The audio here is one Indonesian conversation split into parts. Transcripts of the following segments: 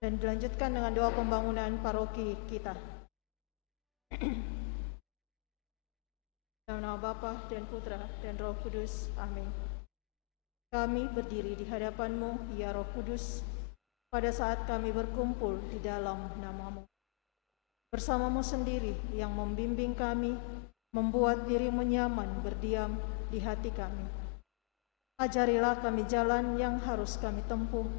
dan dilanjutkan dengan doa pembangunan paroki kita. Dalam nama Bapa dan Putra dan Roh Kudus. Amin. Kami berdiri di hadapan-Mu, ya Roh Kudus, pada saat kami berkumpul di dalam nama-Mu. Bersama-Mu sendiri yang membimbing kami, membuat diri-Mu nyaman berdiam di hati kami. Ajarilah kami jalan yang harus kami tempuh,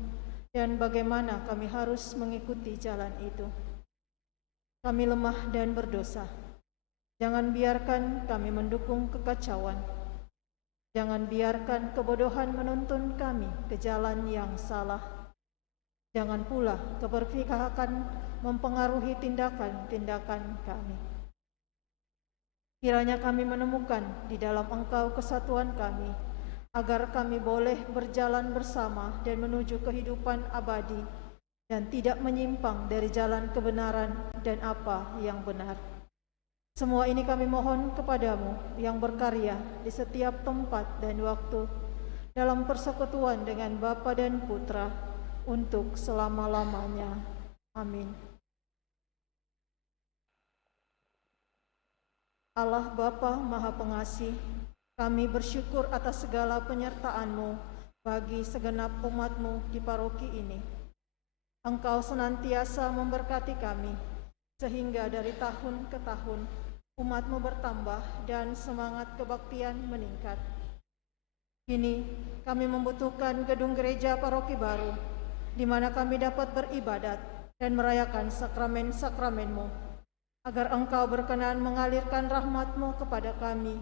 dan bagaimana kami harus mengikuti jalan itu. Kami lemah dan berdosa. Jangan biarkan kami mendukung kekacauan. Jangan biarkan kebodohan menuntun kami ke jalan yang salah. Jangan pula keberpihakan mempengaruhi tindakan-tindakan kami. Kiranya kami menemukan di dalam Engkau kesatuan kami, agar kami boleh berjalan bersama dan menuju kehidupan abadi, dan tidak menyimpang dari jalan kebenaran dan apa yang benar. Semua ini kami mohon kepadamu yang berkarya di setiap tempat dan waktu, dalam persekutuan dengan Bapa dan Putra, untuk selama-lamanya. Amin. Allah Bapa Maha Pengasih, kami bersyukur atas segala penyertaan-Mu bagi segenap umat-Mu di paroki ini. Engkau senantiasa memberkati kami, sehingga dari tahun ke tahun umat-Mu bertambah dan semangat kebaktian meningkat. Kini kami membutuhkan gedung gereja paroki baru, di mana kami dapat beribadat dan merayakan sakramen-sakramen-Mu, agar Engkau berkenan mengalirkan rahmat-Mu kepada kami,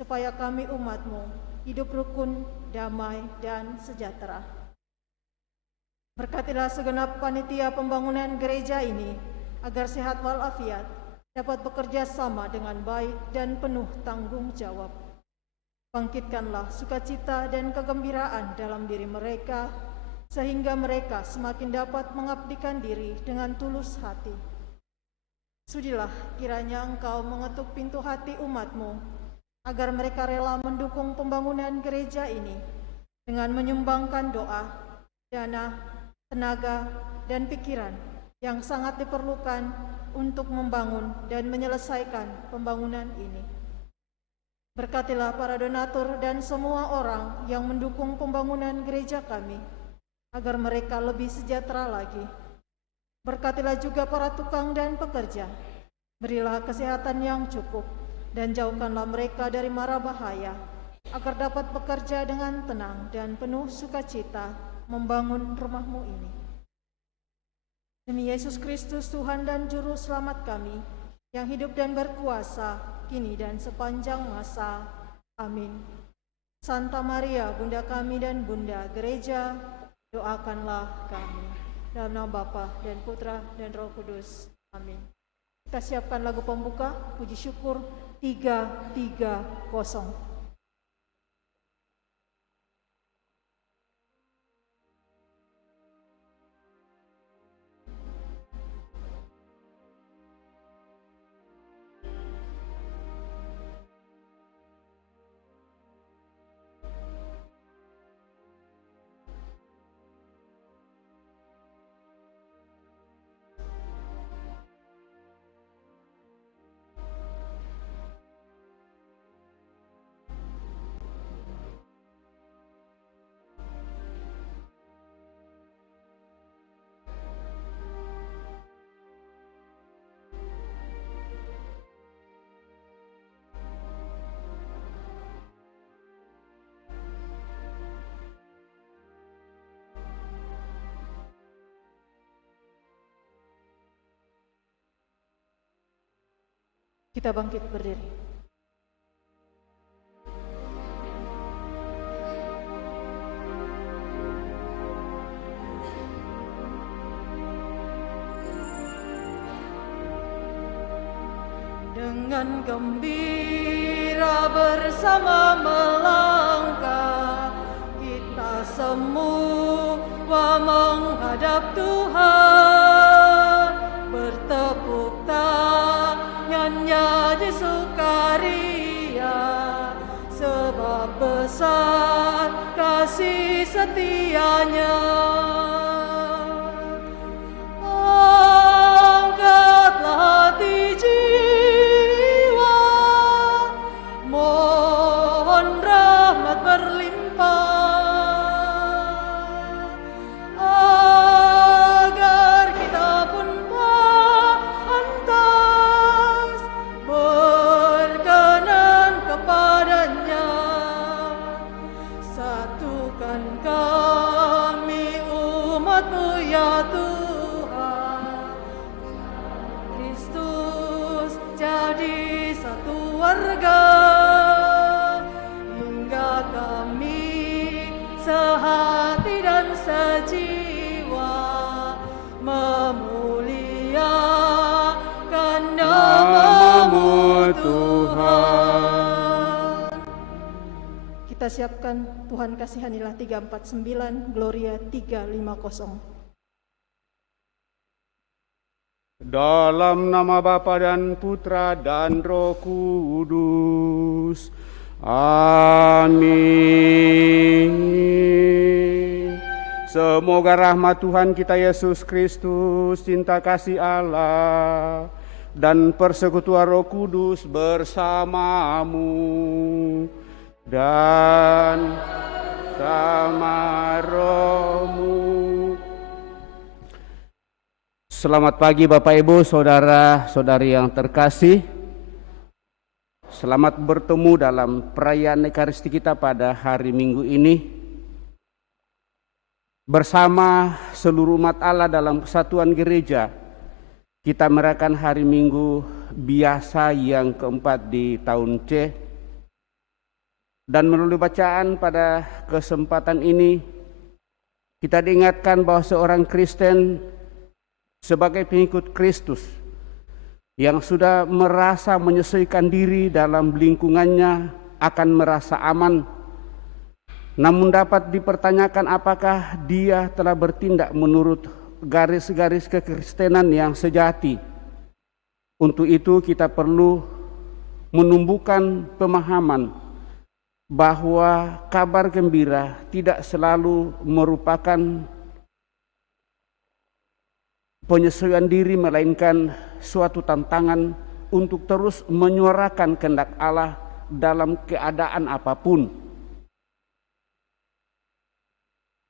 supaya kami umat-Mu hidup rukun, damai, dan sejahtera. Berkatilah segenap panitia pembangunan gereja ini, agar sehat walafiat, dapat bekerja sama dengan baik dan penuh tanggung jawab. Bangkitkanlah sukacita dan kegembiraan dalam diri mereka, sehingga mereka semakin dapat mengabdikan diri dengan tulus hati. Sudilah kiranya Engkau mengetuk pintu hati umat-Mu, agar mereka rela mendukung pembangunan gereja ini dengan menyumbangkan doa, dana, tenaga, dan pikiran yang sangat diperlukan untuk membangun dan menyelesaikan pembangunan ini. Berkatilah para donatur dan semua orang yang mendukung pembangunan gereja kami, agar mereka lebih sejahtera lagi. Berkatilah juga para tukang dan pekerja. Berilah kesehatan yang cukup, dan jauhkanlah mereka dari mara bahaya, agar dapat bekerja dengan tenang dan penuh sukacita membangun rumah-Mu ini. Demi Yesus Kristus, Tuhan dan Juru Selamat kami, yang hidup dan berkuasa, kini dan sepanjang masa. Amin. Santa Maria, Bunda kami dan Bunda Gereja, doakanlah kami. Dalam nama Bapa dan Putra dan Roh Kudus. Amin. Kita siapkan lagu pembuka, puji syukur 330. Kita bangkit berdiri. Dengan gembira bersama melangkah, kita semua menghadap Tuhan, bertepuk tangannya di sukaria, sebab besar kasih setianya. ya Tuhan. Kristus jadi satu warga, hingga kami sehati dan sejiwa memuliakan nama-Mu Tuhan. Kita siapkan Tuhan kasihanilah 349, Gloria 350. Dalam nama Bapa dan Putra dan Roh Kudus. Amin. Semoga rahmat Tuhan kita Yesus Kristus, cinta kasih Allah, dan persekutuan Roh Kudus bersamamu dan sama rohmu. Selamat pagi Bapak Ibu, saudara-saudari yang terkasih. Selamat bertemu dalam perayaan Ekaristi kita pada hari Minggu ini. Bersama seluruh umat Allah dalam kesatuan gereja, kita merayakan hari Minggu biasa yang keempat di tahun C. Dan melalui bacaan pada kesempatan ini, kita diingatkan bahwa seorang Kristen sebagai pengikut Kristus yang sudah merasa menyesuaikan diri dalam lingkungannya akan merasa aman, namun dapat dipertanyakan apakah dia telah bertindak menurut garis-garis kekristenan yang sejati. Untuk itu kita perlu menumbuhkan pemahaman bahwa kabar gembira tidak selalu merupakan penyesuaian diri, melainkan suatu tantangan untuk terus menyuarakan kehendak Allah dalam keadaan apapun.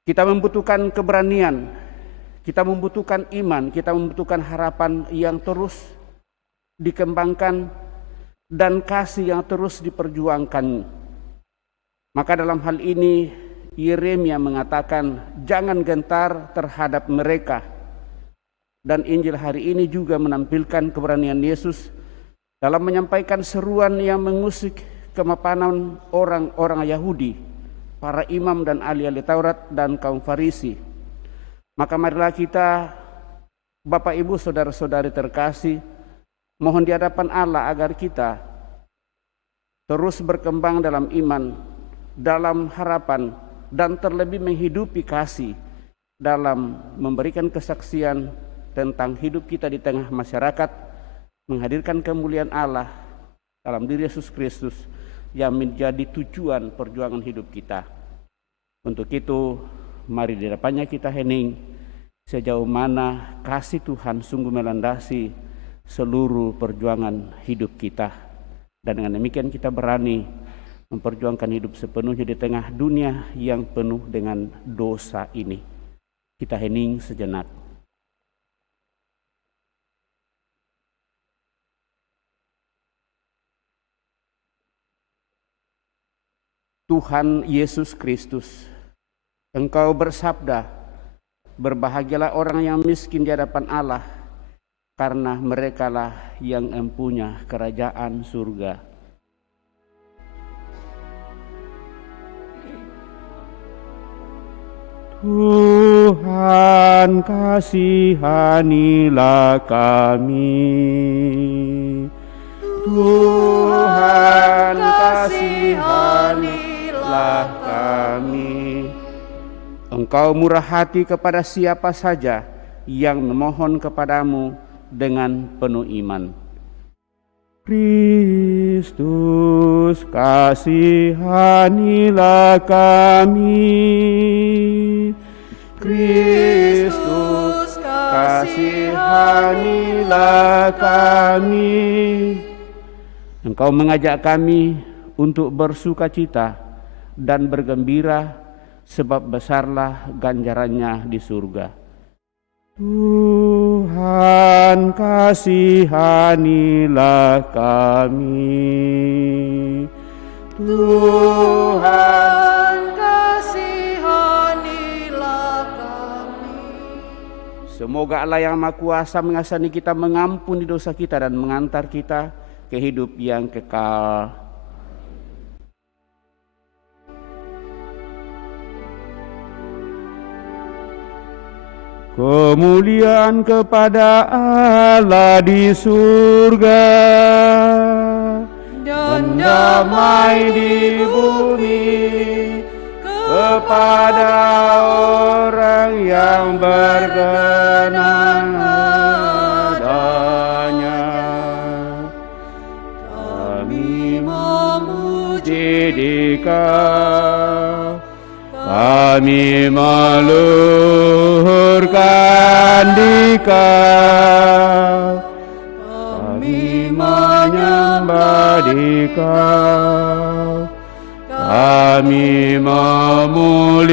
Kita membutuhkan keberanian, kita membutuhkan iman, kita membutuhkan harapan yang terus dikembangkan dan kasih yang terus diperjuangkan. Maka dalam hal ini Yeremia mengatakan, jangan gentar terhadap mereka. Dan Injil hari ini juga menampilkan keberanian Yesus dalam menyampaikan seruan yang mengusik kemapanan orang-orang Yahudi, para imam dan ahli-ahli Taurat dan kaum Farisi. Maka marilah kita, Bapak Ibu saudara-saudari terkasih, mohon di hadapan Allah agar kita terus berkembang dalam iman, dalam harapan, dan terlebih menghidupi kasih dalam memberikan kesaksian tentang hidup kita di tengah masyarakat, menghadirkan kemuliaan Allah dalam diri Yesus Kristus yang menjadi tujuan perjuangan hidup kita. Untuk itu, mari di depannya kita hening sejauh mana kasih Tuhan sungguh melandasi seluruh perjuangan hidup kita. Dan dengan demikian kita berani memperjuangkan hidup sepenuhnya di tengah dunia yang penuh dengan dosa ini. Kita hening sejenak. Tuhan Yesus Kristus, Engkau bersabda, berbahagialah orang yang miskin di hadapan Allah, karena merekalah yang empunya kerajaan surga. Tuhan kasihanilah kami. Tuhan kasihanilah kami. Engkau murah hati kepada siapa saja yang memohon kepadamu dengan penuh iman. Kristus kasihanilah kami. Kristus kasihanilah kami. Engkau mengajak kami untuk bersukacita dan bergembira, sebab besarlah ganjarannya di surga. Tuhan kasihanilah kami. Tuhan kasihanilah kami. Semoga Allah yang Maha Kuasa mengasihani kita, mengampuni dosa kita, dan mengantar kita ke hidup yang kekal. Kemuliaan kepada Allah di surga dan damai di bumi kepada orang yang berkenan adanya. Kami memuji Dikau, kami meluhurkan Dikau, kami menyembah Dikau, kami memuliakan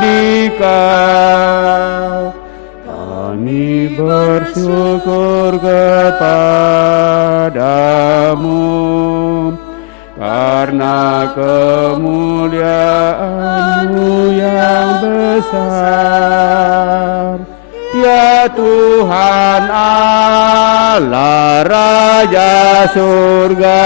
Dikau, kami bersyukur kepadamu karena kemuliaan-Mu yang besar. Ya Tuhan Allah Raja surga,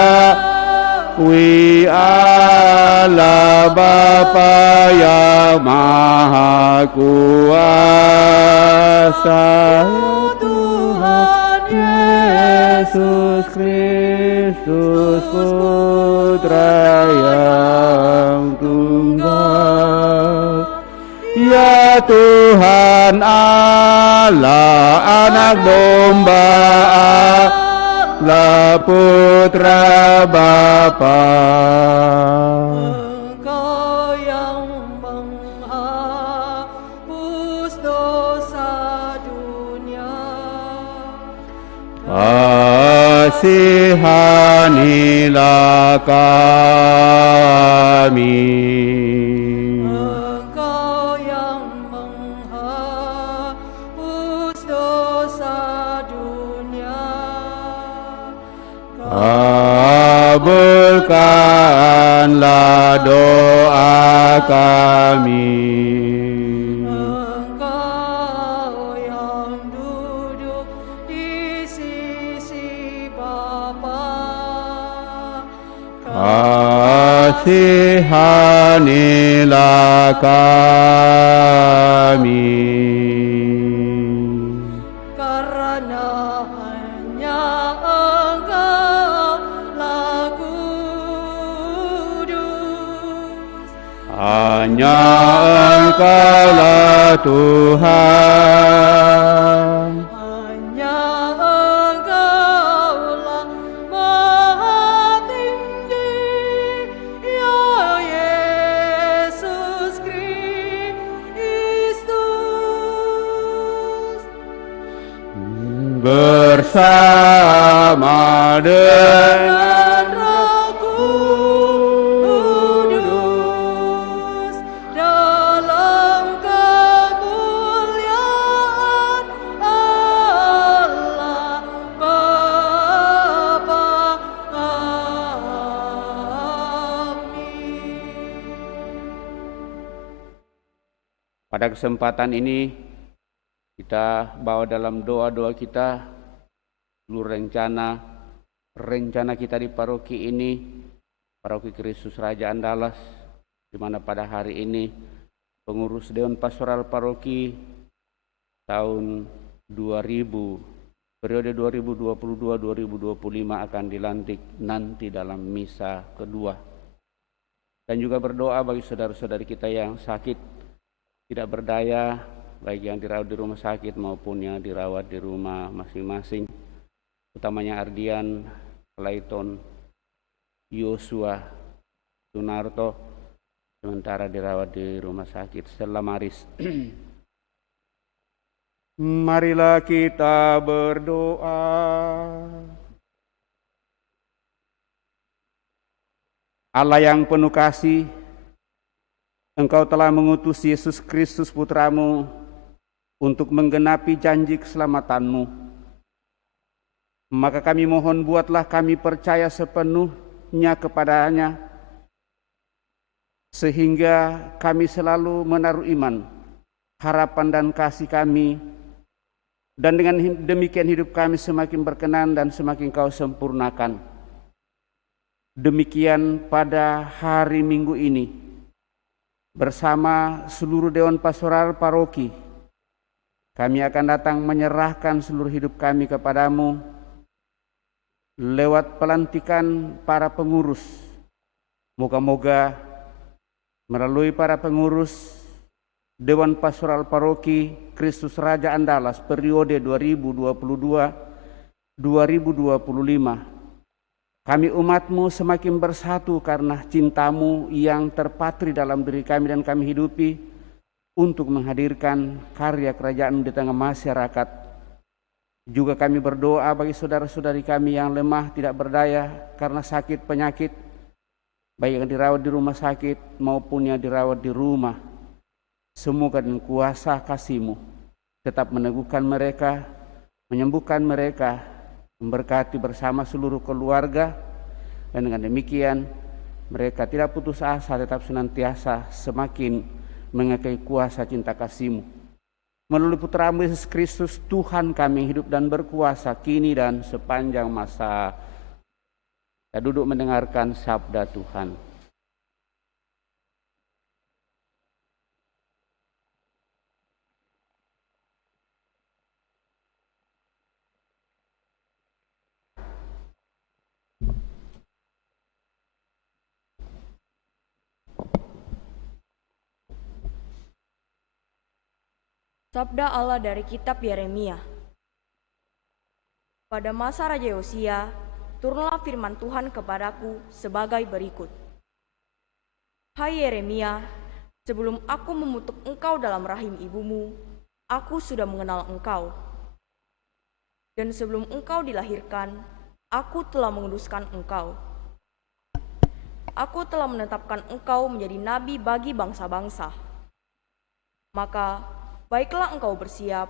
Wi Allah Bapa yang Maha Kuasa, ya Tuhan Yesus Kristus Putra yang tunggal. Ya Tuhan Allah Anak Domba Allah Putra Bapa, Engkau yang menghapus dosa dunia, kasihanilah kami. Engkau yang menghapus dosa dunia, kabulkanlah doa kami. Engkau yang duduk di sisi Bapa, kasihanilah kami. karena hanya Engkau lah kudus. Hanya Engkaulah Tuhan, Hanya Engkaulah Maha Tinggi, ya Yesus Kristus. bersama dengan Roh Kudus dalam kemuliaan Allah Bapa. Amin. Pada kesempatan ini kita bawa dalam doa-doa kita seluruh rencana kita di paroki ini, Paroki Kristus Raja Andalas, di mana pada hari ini pengurus Dewan Pastoral Paroki tahun 2000 periode 2022-2025 akan dilantik nanti dalam misa kedua. Dan juga berdoa bagi saudara-saudari kita yang sakit, tidak berdaya, baik yang dirawat di rumah sakit maupun yang dirawat di rumah masing-masing, utamanya Ardian, Clayton, Yosua, Sunarto, sementara dirawat di rumah sakit Stella Maris. Marilah kita berdoa. Allah yang penuh kasih, Engkau telah mengutus Yesus Kristus Putramu untuk menggenapi janji keselamatanmu. Maka kami mohon, buatlah kami percaya sepenuhnya kepadanya, sehingga kami selalu menaruh iman harapan dan kasih kami, dan dengan demikian hidup kami semakin berkenan dan semakin Kau sempurnakan. Demikian pada hari Minggu ini, bersama seluruh Dewan Pastoral Paroki, kami akan datang menyerahkan seluruh hidup kami kepadamu lewat pelantikan para pengurus. Moga-moga melalui para pengurus Dewan Pastoral Paroki Kristus Raja Andalas periode 2022-2025, kami umat-Mu semakin bersatu karena cinta-Mu yang terpatri dalam diri kami dan kami hidupi untuk menghadirkan karya kerajaan di tengah masyarakat. Juga kami berdoa bagi saudara-saudari kami yang lemah tidak berdaya karena sakit penyakit, baik yang dirawat di rumah sakit maupun yang dirawat di rumah. Semoga dengan kuasa kasih-Mu tetap meneguhkan mereka, menyembuhkan mereka, memberkati bersama seluruh keluarga, dan dengan demikian mereka tidak putus asa, tetap senantiasa semakin mengakai kuasa cinta kasih-Mu. Melalui Putra-Mu Yesus Kristus, Tuhan kami hidup dan berkuasa kini dan sepanjang masa. Kita duduk mendengarkan sabda Tuhan. Sabda Allah dari kitab Yeremia. Pada masa Raja Yosia, turunlah firman Tuhan kepadaku sebagai berikut. Hai Yeremia, sebelum aku memutuk engkau dalam rahim ibumu, aku sudah mengenal engkau. Dan sebelum engkau dilahirkan, aku telah menguduskan engkau. Aku telah menetapkan engkau menjadi nabi bagi bangsa-bangsa. Maka baiklah engkau bersiap,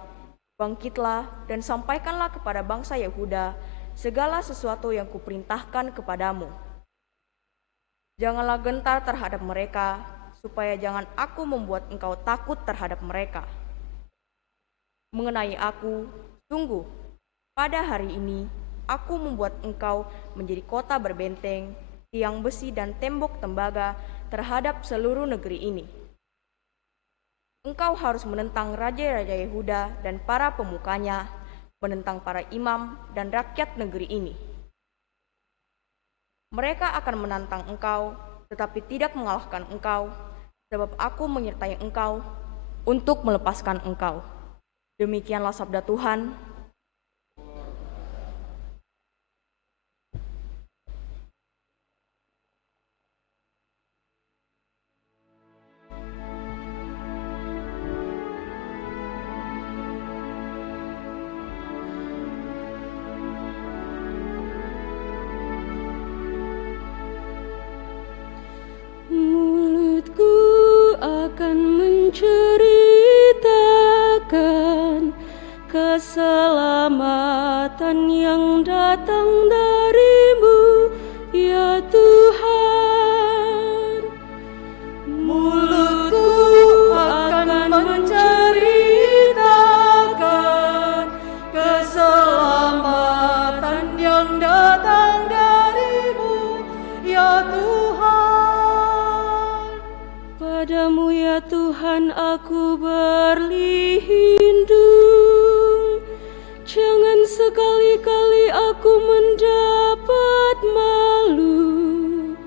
bangkitlah dan sampaikanlah kepada bangsa Yehuda segala sesuatu yang kuperintahkan kepadamu. Janganlah gentar terhadap mereka, supaya jangan aku membuat engkau takut terhadap mereka. Mengenai aku, sungguh, pada hari ini aku membuat engkau menjadi kota berbenteng, tiang besi dan tembok tembaga terhadap seluruh negeri ini. Engkau harus menentang raja-raja Yehuda dan para pemukanya, menentang para imam dan rakyat negeri ini. Mereka akan menantang engkau, tetapi tidak mengalahkan engkau, sebab aku menyertai engkau untuk melepaskan engkau. Demikianlah sabda Tuhan. Mulutku akan menceritakan keselamatan yang datang dari-Mu, ya Tuhan. Mulutku akan menceritakan keselamatan yang datang dari-Mu, ya Tuhan. Padamu ya Tuhan aku berlindung, jangan sekali-kali aku mendapat malu.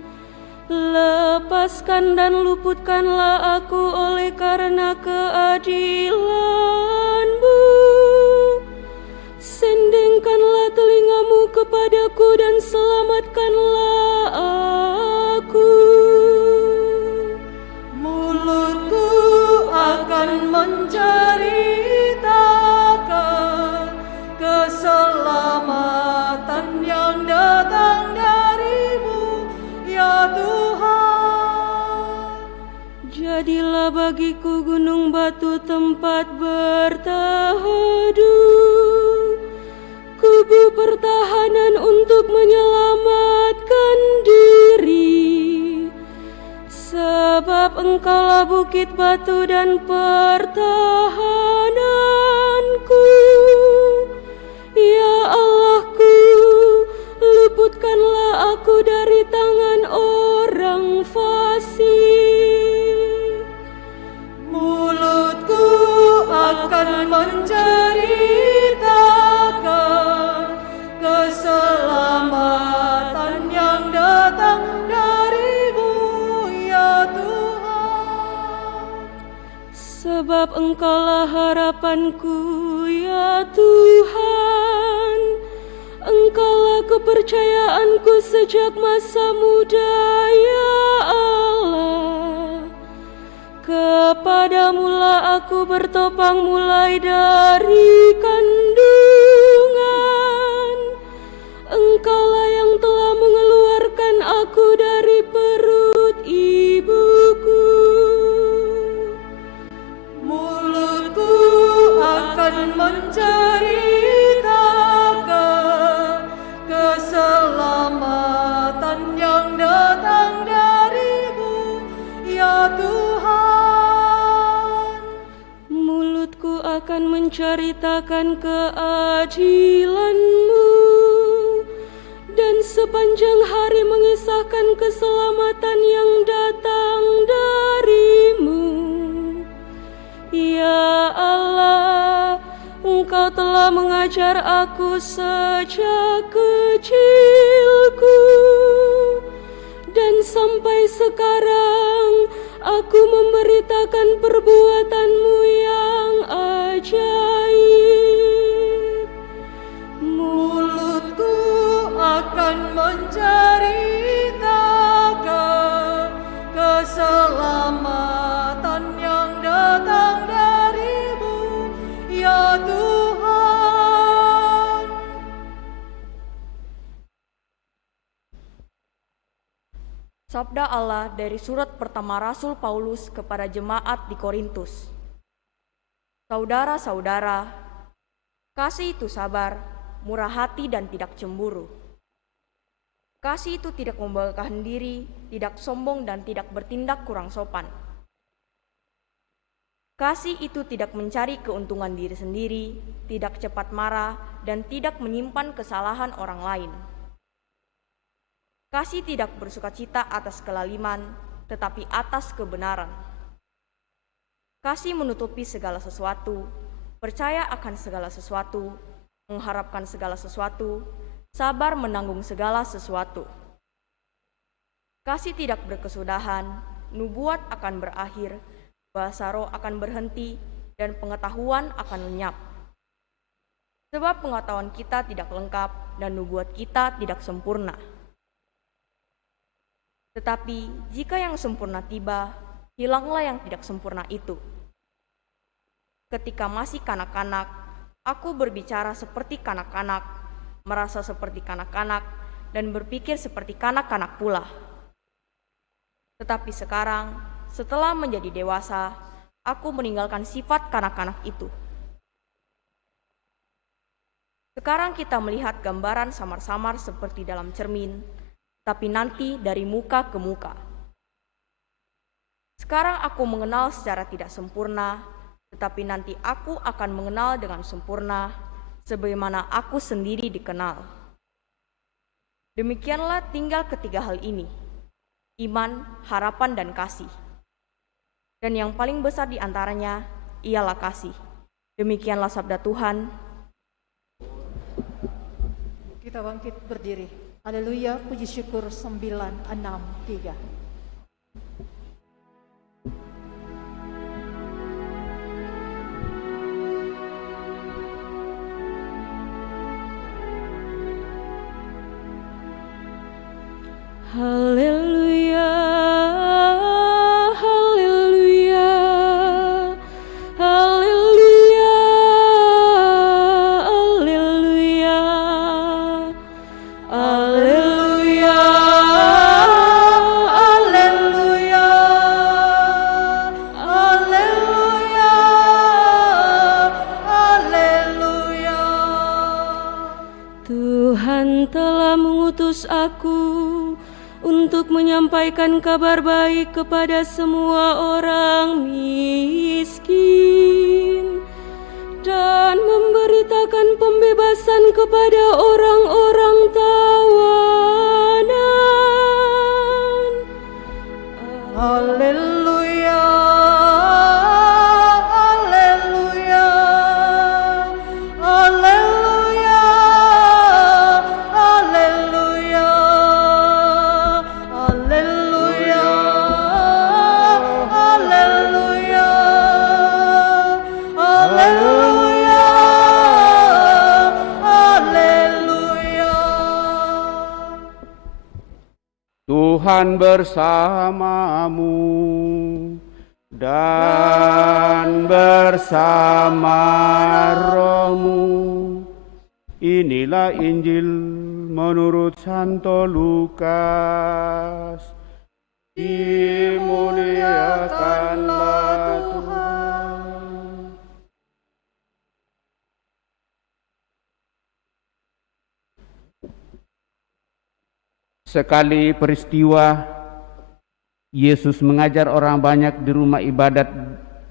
Lepaskan dan luputkanlah aku oleh karena keadilan-Mu. Sendengkanlah telinga-Mu kepadaku dan selamatkanlah aku. Mulutku akan menceritakan keselamatan yang datang dari-Mu, ya Tuhan. Jadilah bagiku gunung batu tempat berteduh, kubu pertahanan untuk menyelamatkan diri. Sebab sebab Engkaulah bukit batu dan pertahananku. Ya Allahku, luputkanlah aku dari tangan orang fasik. Mulutku akan menceritakan keselamatan yang datang dari-Mu, ya Tuhan. Sebab Engkaulah harapanku, ya Tuhan. Engkaulah kepercayaanku sejak masa muda, ya Allah. Kepadamulah aku bertopang mulai dari kandungan. Engkaulah yang telah mengeluarkan aku dari perut ibuku. Mulutku akan menceritakan keselamatan yang datang dari-Mu, ya Tuhan. Mulutku akan menceritakan keadilan-Mu, dan sepanjang hari mengisahkan keselamatan yang datang dari-Mu. Ya Allah, Engkau telah mengajar aku sejak kecilku, dan sampai sekarang aku memberitakan perbuatan-Mu yang ajaib. Mulutku akan menceritakan keselamatan yang datang dari-Mu, ya Tuhan. Sabda Allah dari surat pertama Rasul Paulus kepada jemaat di Korintus. Saudara-saudara, kasih itu sabar, murah hati dan tidak cemburu. Kasih itu tidak membanggakan diri, tidak sombong dan tidak bertindak kurang sopan. Kasih itu tidak mencari keuntungan diri sendiri, tidak cepat marah, dan tidak menyimpan kesalahan orang lain. Kasih tidak bersukacita atas kelaliman, tetapi atas kebenaran. Kasih menutupi segala sesuatu, percaya akan segala sesuatu, mengharapkan segala sesuatu, sabar menanggung segala sesuatu. Kasih tidak berkesudahan, nubuat akan berakhir, bahasa roh akan berhenti, dan pengetahuan akan lenyap. Sebab pengetahuan kita tidak lengkap, dan nubuat kita tidak sempurna. Tetapi jika yang sempurna tiba, hilanglah yang tidak sempurna itu. Ketika masih kanak-kanak, aku berbicara seperti kanak-kanak, merasa seperti kanak-kanak, dan berpikir seperti kanak-kanak pula. Tetapi sekarang, setelah menjadi dewasa, aku meninggalkan sifat kanak-kanak itu. Sekarang kita melihat gambaran samar-samar seperti dalam cermin, tapi nanti dari muka ke muka. Sekarang aku mengenal secara tidak sempurna, tetapi nanti aku akan mengenal dengan sempurna, sebagaimana aku sendiri dikenal. Demikianlah tinggal ketiga hal ini, iman, harapan, dan kasih. Dan yang paling besar di antaranya ialah kasih. Demikianlah sabda Tuhan. Kita bangkit berdiri. Haleluya, puji syukur 963. Haleluya, haleluya, haleluya, haleluya, haleluya, Haleluya, haleluya, haleluya. Tuhan telah mengutus aku untuk menyampaikan kabar baik kepada semua orang miskin dan memberitakan pembebasan kepada orang-orang tawanan. Haleluya, haleluya, haleluya, haleluya, haleluya, haleluya, haleluya, haleluya. Tuhan bersamamu dan bersama rohmu. Inilah Injil menurut Santo Lukas. Dimuliakanlah Tuhan. Sekali peristiwa Yesus mengajar orang banyak di rumah ibadat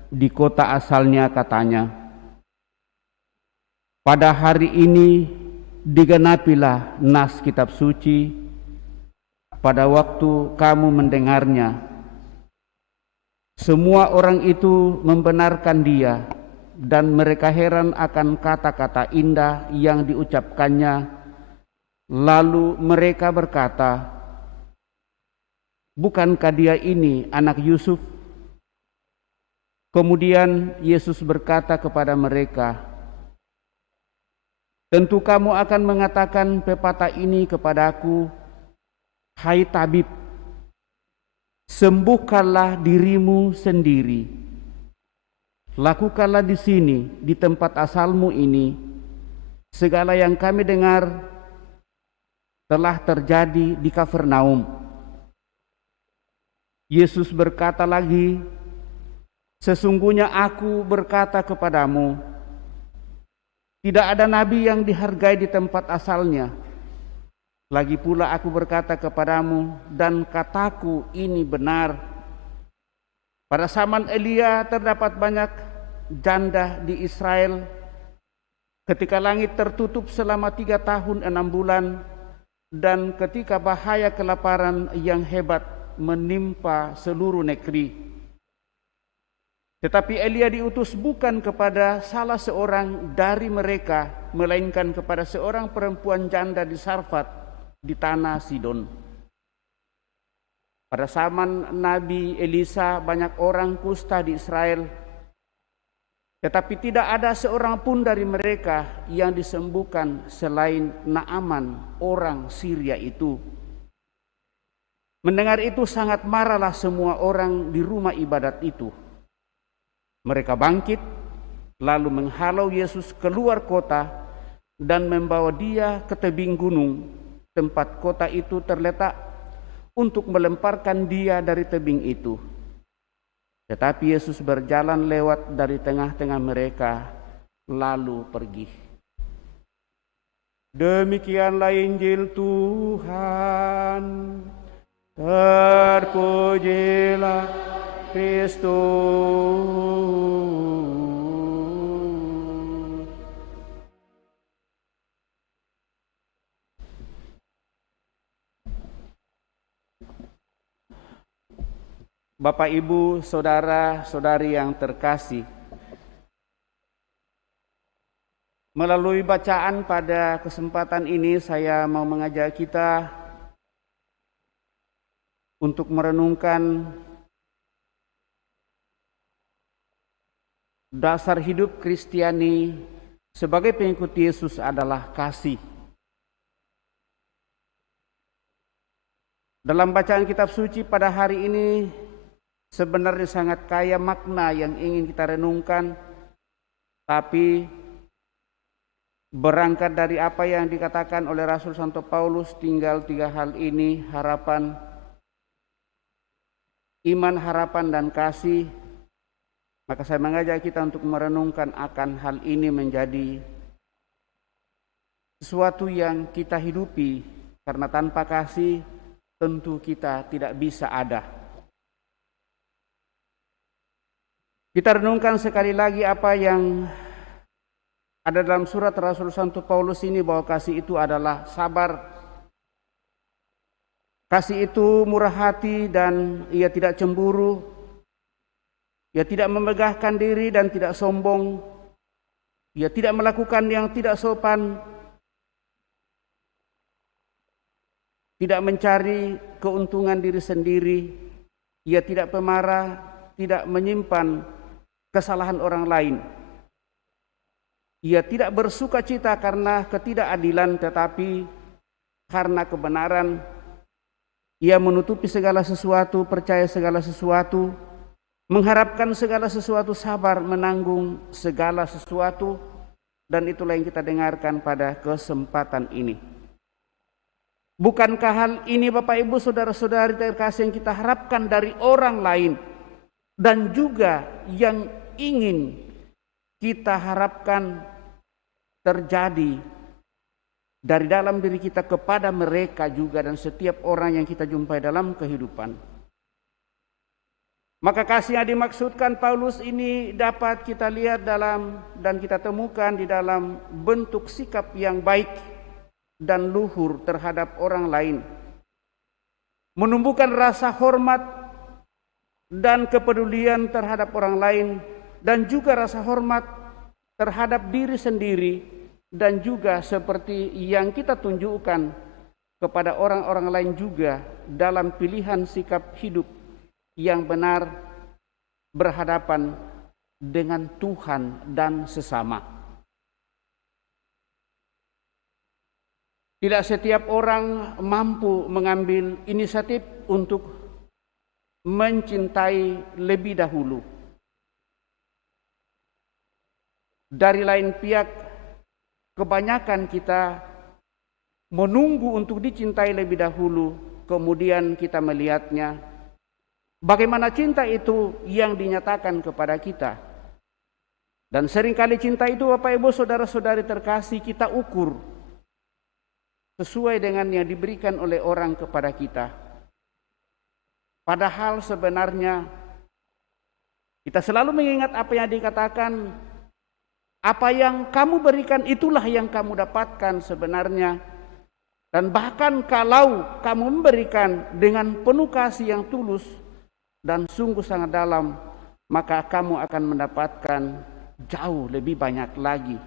di kota asalnya, katanya, pada hari ini digenapilah nas kitab suci pada waktu kamu mendengarnya. Semua orang itu membenarkan dia dan mereka heran akan kata-kata indah yang diucapkannya. Lalu mereka berkata, bukankah dia ini anak Yusuf? Kemudian Yesus berkata kepada mereka, tentu kamu akan mengatakan pepatah ini kepadaku, hai tabib, sembuhkanlah dirimu sendiri. Lakukanlah di sini, di tempat asalmu ini, segala yang kami dengar telah terjadi di Kapernaum. Yesus berkata lagi, sesungguhnya aku berkata kepadamu, tidak ada nabi yang dihargai di tempat asalnya. Lagi pula aku berkata kepadamu, dan kataku ini benar. Pada zaman Elia terdapat banyak janda di Israel. Ketika langit tertutup selama 3 tahun 6 bulan, dan ketika bahaya kelaparan yang hebat menimpa seluruh negeri. Tetapi Elia diutus bukan kepada salah seorang dari mereka, melainkan kepada seorang perempuan janda di Sarfat di tanah Sidon. Pada zaman Nabi Elisa banyak orang kusta di Israel, tetapi tidak ada seorang pun dari mereka yang disembuhkan selain Naaman, orang Syria itu. Mendengar itu sangat marahlah semua orang di rumah ibadat itu. Mereka bangkit, lalu menghalau Yesus keluar kota dan membawa dia ke tebing gunung, tempat kota itu terletak, untuk melemparkan dia dari tebing itu. Tetapi Yesus berjalan lewat dari tengah-tengah mereka, lalu pergi. Demikianlah Injil Tuhan. Terpujilah Kristus. Bapak, Ibu, saudara-saudari yang terkasih, melalui bacaan pada kesempatan ini saya mau mengajak kita untuk merenungkan dasar hidup Kristiani sebagai pengikut Yesus adalah kasih. Dalam bacaan kitab suci pada hari ini sebenarnya sangat kaya makna yang ingin kita renungkan, tapi berangkat dari apa yang dikatakan oleh Rasul Santo Paulus, tinggal 3 hal ini: harapan, iman, harapan, dan kasih. Maka saya mengajak kita untuk merenungkan akan hal ini menjadi sesuatu yang kita hidupi, karena tanpa kasih tentu kita tidak bisa ada. Kita renungkan sekali lagi apa yang ada dalam surat Rasul Santo Paulus ini, bahwa kasih itu adalah sabar. Kasih itu murah hati dan ia tidak cemburu. Ia tidak memegahkan diri dan tidak sombong. Ia tidak melakukan yang tidak sopan. Tidak mencari keuntungan diri sendiri. Ia tidak pemarah, tidak menyimpan kesalahan orang lain. Ia tidak bersuka cita karena ketidakadilan, tetapi karena kebenaran. Ia menutupi segala sesuatu, percaya segala sesuatu, mengharapkan segala sesuatu, sabar menanggung segala sesuatu. Dan itulah yang kita dengarkan pada kesempatan ini. Bukankah hal ini Bapak Ibu Saudara-saudari terkasih yang kita harapkan dari orang lain, dan juga yang ingin kita harapkan terjadi dari dalam diri kita kepada mereka juga, dan setiap orang yang kita jumpai dalam kehidupan. Maka kasih yang dimaksudkan Paulus ini dapat kita lihat dalam dan kita temukan di dalam bentuk sikap yang baik dan luhur terhadap orang lain. Menumbuhkan rasa hormat dan kepedulian terhadap orang lain, dan juga rasa hormat terhadap diri sendiri, dan juga seperti yang kita tunjukkan kepada orang-orang lain juga dalam pilihan sikap hidup yang benar berhadapan dengan Tuhan dan sesama. Tidak setiap orang mampu mengambil inisiatif untuk mencintai lebih dahulu. Dari lain pihak, kebanyakan kita menunggu untuk dicintai lebih dahulu, kemudian kita melihatnya bagaimana cinta itu yang dinyatakan kepada kita. Dan seringkali cinta itu Bapak Ibu Saudara-saudari terkasih kita ukur sesuai dengan yang diberikan oleh orang kepada kita. Padahal sebenarnya kita selalu mengingat apa yang dikatakan, apa yang kamu berikan itulah yang kamu dapatkan sebenarnya. Dan bahkan kalau kamu memberikan dengan penuh kasih yang tulus dan sungguh sangat dalam, maka kamu akan mendapatkan jauh lebih banyak lagi.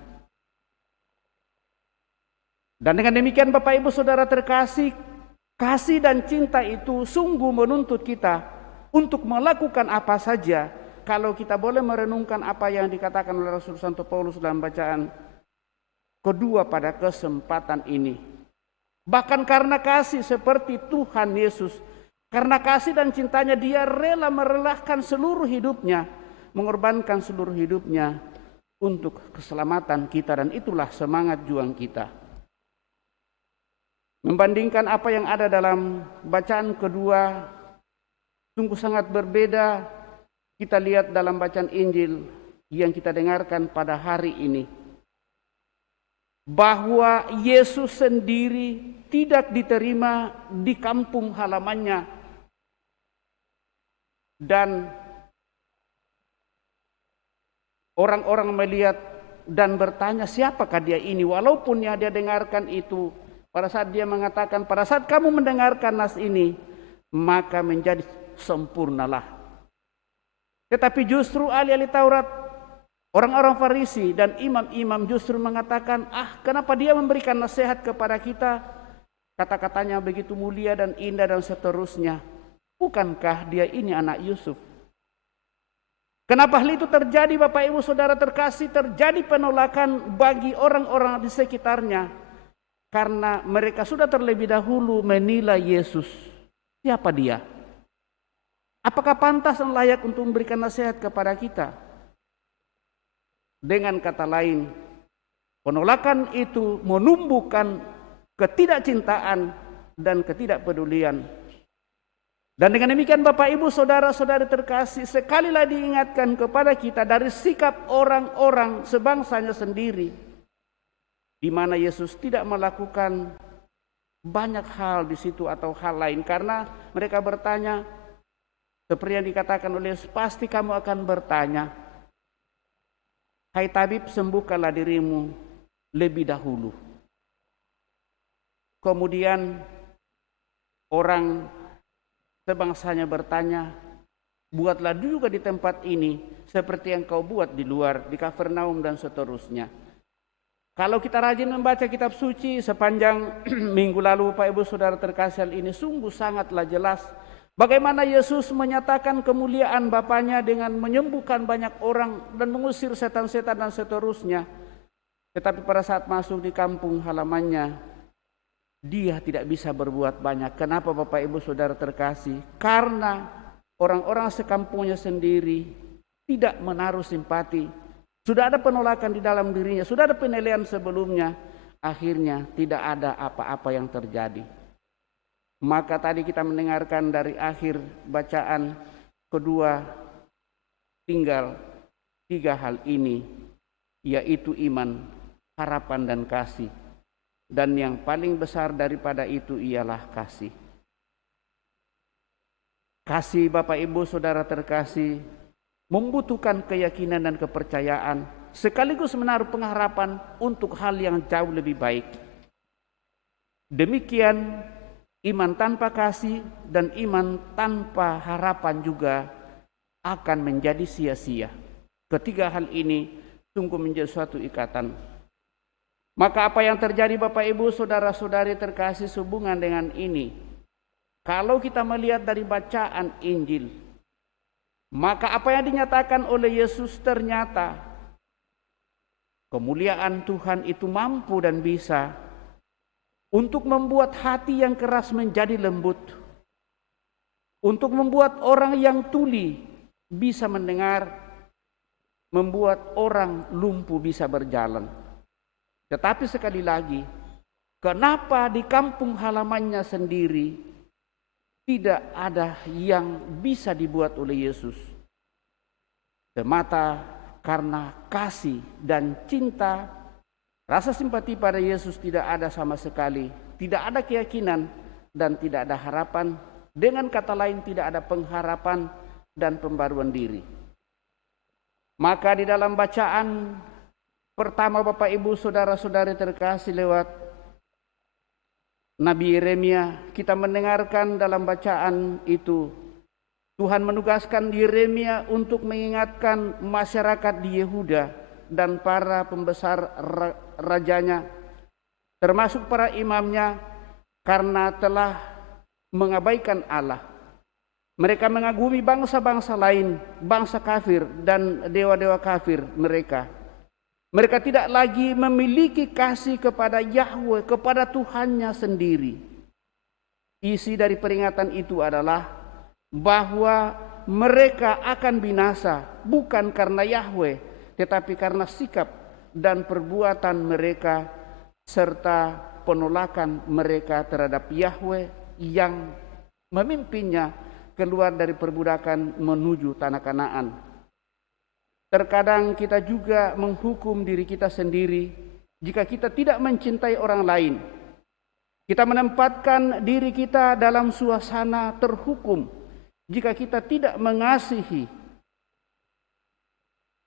Dan dengan demikian Bapak Ibu Saudara terkasih, kasih dan cinta itu sungguh menuntut kita untuk melakukan apa saja. Kalau kita boleh merenungkan apa yang dikatakan oleh Rasul Santo Paulus dalam bacaan kedua pada kesempatan ini. Bahkan karena kasih seperti Tuhan Yesus, karena kasih dan cintanya dia rela merelakan seluruh hidupnya, mengorbankan seluruh hidupnya untuk keselamatan kita, dan itulah semangat juang kita. Membandingkan apa yang ada dalam bacaan kedua, sungguh sangat berbeda. Kita lihat dalam bacaan Injil yang kita dengarkan pada hari ini, bahwa Yesus sendiri tidak diterima di kampung halamannya, dan orang-orang melihat dan bertanya, siapakah dia ini? Walaupun yang dia dengarkan itu, pada saat dia mengatakan, pada saat kamu mendengarkan nas ini, maka menjadi sempurnalah. Tetapi justru ahli-ahli Taurat, orang-orang Farisi dan imam-imam justru mengatakan, kenapa dia memberikan nasihat kepada kita? Kata-katanya begitu mulia dan indah dan seterusnya. Bukankah dia ini anak Yusuf? Kenapa hal itu terjadi Bapak Ibu Saudara terkasih? Terjadi penolakan bagi orang-orang di sekitarnya, karena mereka sudah terlebih dahulu menilai Yesus. Siapa dia? Apakah pantas dan layak untuk memberikan nasihat kepada kita? Dengan kata lain, penolakan itu menumbuhkan ketidakcintaan dan ketidakpedulian. Dan dengan demikian Bapak Ibu Saudara-saudari terkasih, sekali lagi diingatkan kepada kita dari sikap orang-orang sebangsanya sendiri, di mana Yesus tidak melakukan banyak hal di situ atau hal lain, karena mereka bertanya seperti yang dikatakan oleh Yesus, pasti kamu akan bertanya, hai tabib, sembuhkanlah dirimu lebih dahulu. Kemudian orang sebangsanya bertanya, buatlah juga di tempat ini seperti yang kau buat di luar, di Kapernaum dan seterusnya. Kalau kita rajin membaca kitab suci sepanjang minggu lalu, Bapak Ibu Saudara terkasih, ini sungguh sangatlah jelas bagaimana Yesus menyatakan kemuliaan Bapanya dengan menyembuhkan banyak orang dan mengusir setan-setan dan seterusnya. Tetapi pada saat masuk di kampung halamannya, dia tidak bisa berbuat banyak. Kenapa Bapak Ibu Saudara terkasih? Karena orang-orang sekampungnya sendiri tidak menaruh simpati. Sudah ada penolakan di dalam dirinya, sudah ada penilaian sebelumnya. Akhirnya tidak ada apa-apa yang terjadi. Maka tadi kita mendengarkan dari akhir bacaan kedua, tinggal 3 hal ini, yaitu iman, harapan, dan kasih. Dan yang paling besar daripada itu ialah kasih. Kasih, Bapak Ibu Saudara terkasih, membutuhkan keyakinan dan kepercayaan, sekaligus menaruh pengharapan untuk hal yang jauh lebih baik. Demikian, iman tanpa kasih dan iman tanpa harapan juga akan menjadi sia-sia. Ketiga hal ini sungguh menjadi suatu ikatan. Maka apa yang terjadi Bapak Ibu Saudara-saudari terkasih sehubungan dengan ini? Kalau kita melihat dari bacaan Injil, maka apa yang dinyatakan oleh Yesus ternyata kemuliaan Tuhan itu mampu dan bisa untuk membuat hati yang keras menjadi lembut, untuk membuat orang yang tuli bisa mendengar, membuat orang lumpuh bisa berjalan. Tetapi sekali lagi, kenapa di kampung halamannya sendiri tidak ada yang bisa dibuat oleh Yesus? Semata karena kasih dan cinta, rasa simpati pada Yesus tidak ada sama sekali. Tidak ada keyakinan dan tidak ada harapan. Dengan kata lain, tidak ada pengharapan dan pembaruan diri. Maka di dalam bacaan pertama Bapak Ibu Saudara-saudari terkasih lewat Nabi Yeremia, kita mendengarkan dalam bacaan itu, Tuhan menugaskan Yeremia untuk mengingatkan masyarakat di Yehuda dan para pembesar rajanya, termasuk para imamnya, karena telah mengabaikan Allah. Mereka mengagumi bangsa-bangsa lain, bangsa kafir dan dewa-dewa kafir mereka. Mereka tidak lagi memiliki kasih kepada Yahweh, kepada Tuhannya sendiri. Isi dari peringatan itu adalah bahwa mereka akan binasa bukan karena Yahweh, tetapi karena sikap dan perbuatan mereka serta penolakan mereka terhadap Yahweh yang memimpinnya keluar dari perbudakan menuju tanah Kanaan. Terkadang kita juga menghukum diri kita sendiri jika kita tidak mencintai orang lain. Kita menempatkan diri kita dalam suasana terhukum jika kita tidak mengasihi.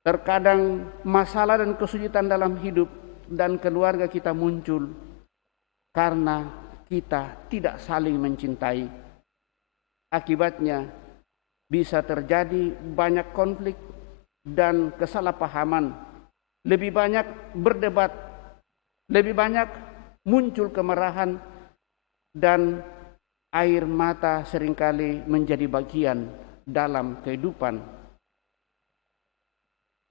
Terkadang masalah dan kesulitan dalam hidup dan keluarga kita muncul karena kita tidak saling mencintai. Akibatnya bisa terjadi banyak konflik dan kesalahpahaman, lebih banyak berdebat, lebih banyak muncul kemarahan, dan air mata seringkali menjadi bagian dalam kehidupan.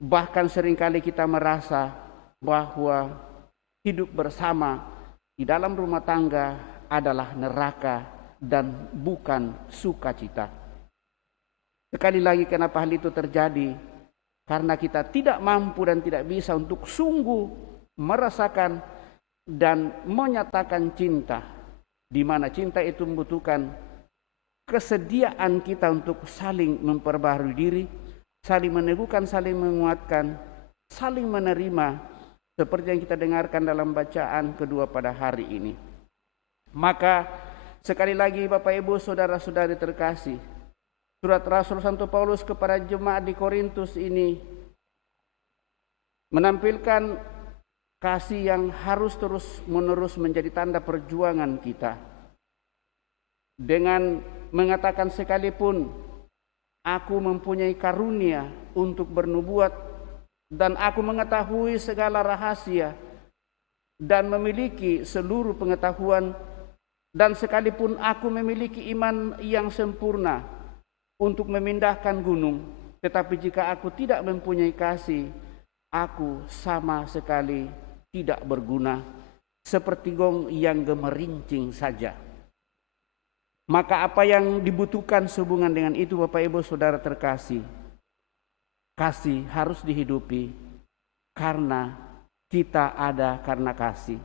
Bahkan seringkali kita merasa bahwa hidup bersama di dalam rumah tangga adalah neraka dan bukan sukacita. Sekali lagi, kenapa hal itu terjadi? Karena kita tidak mampu dan tidak bisa untuk sungguh merasakan dan menyatakan cinta, di mana cinta itu membutuhkan kesediaan kita untuk saling memperbaharui diri, saling meneguhkan, saling menguatkan, saling menerima, seperti yang kita dengarkan dalam bacaan kedua pada hari ini. Maka sekali lagi Bapak Ibu saudara-saudari terkasih, surat Rasul Santo Paulus kepada jemaat di Korintus ini menampilkan kasih yang harus terus-menerus menjadi tanda perjuangan kita. Dengan mengatakan sekalipun aku mempunyai karunia untuk bernubuat dan aku mengetahui segala rahasia dan memiliki seluruh pengetahuan, dan sekalipun aku memiliki iman yang sempurna untuk memindahkan gunung, tetapi jika aku tidak mempunyai kasih, aku sama sekali tidak berguna, seperti gong yang gemerincing saja. Maka apa yang dibutuhkan sehubungan dengan itu Bapak Ibu Saudara terkasih, kasih harus dihidupi karena kita ada karena kasih.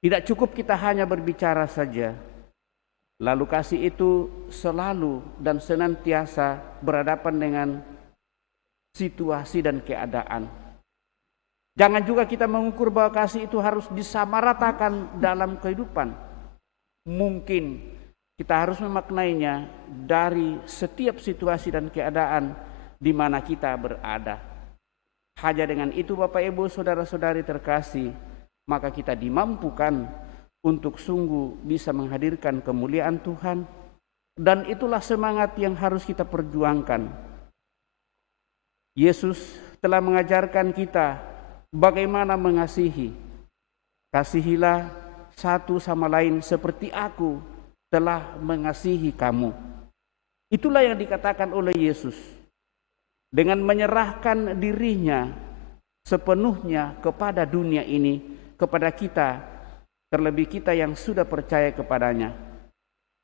Tidak cukup kita hanya berbicara saja, lalu kasih itu selalu dan senantiasa berhadapan dengan situasi dan keadaan. Jangan juga kita mengukur bahwa kasih itu harus disamaratakan dalam kehidupan. Mungkin kita harus memaknainya dari setiap situasi dan keadaan di mana kita berada. Hanya dengan itu Bapak Ibu saudara-saudari terkasih, maka kita dimampukan untuk sungguh bisa menghadirkan kemuliaan Tuhan, dan itulah semangat yang harus kita perjuangkan. Yesus telah mengajarkan kita bagaimana mengasihi. Kasihilah satu sama lain seperti aku telah mengasihi kamu. Itulah yang dikatakan oleh Yesus. Dengan menyerahkan dirinya sepenuhnya kepada dunia ini, kepada kita, terlebih kita yang sudah percaya kepadanya.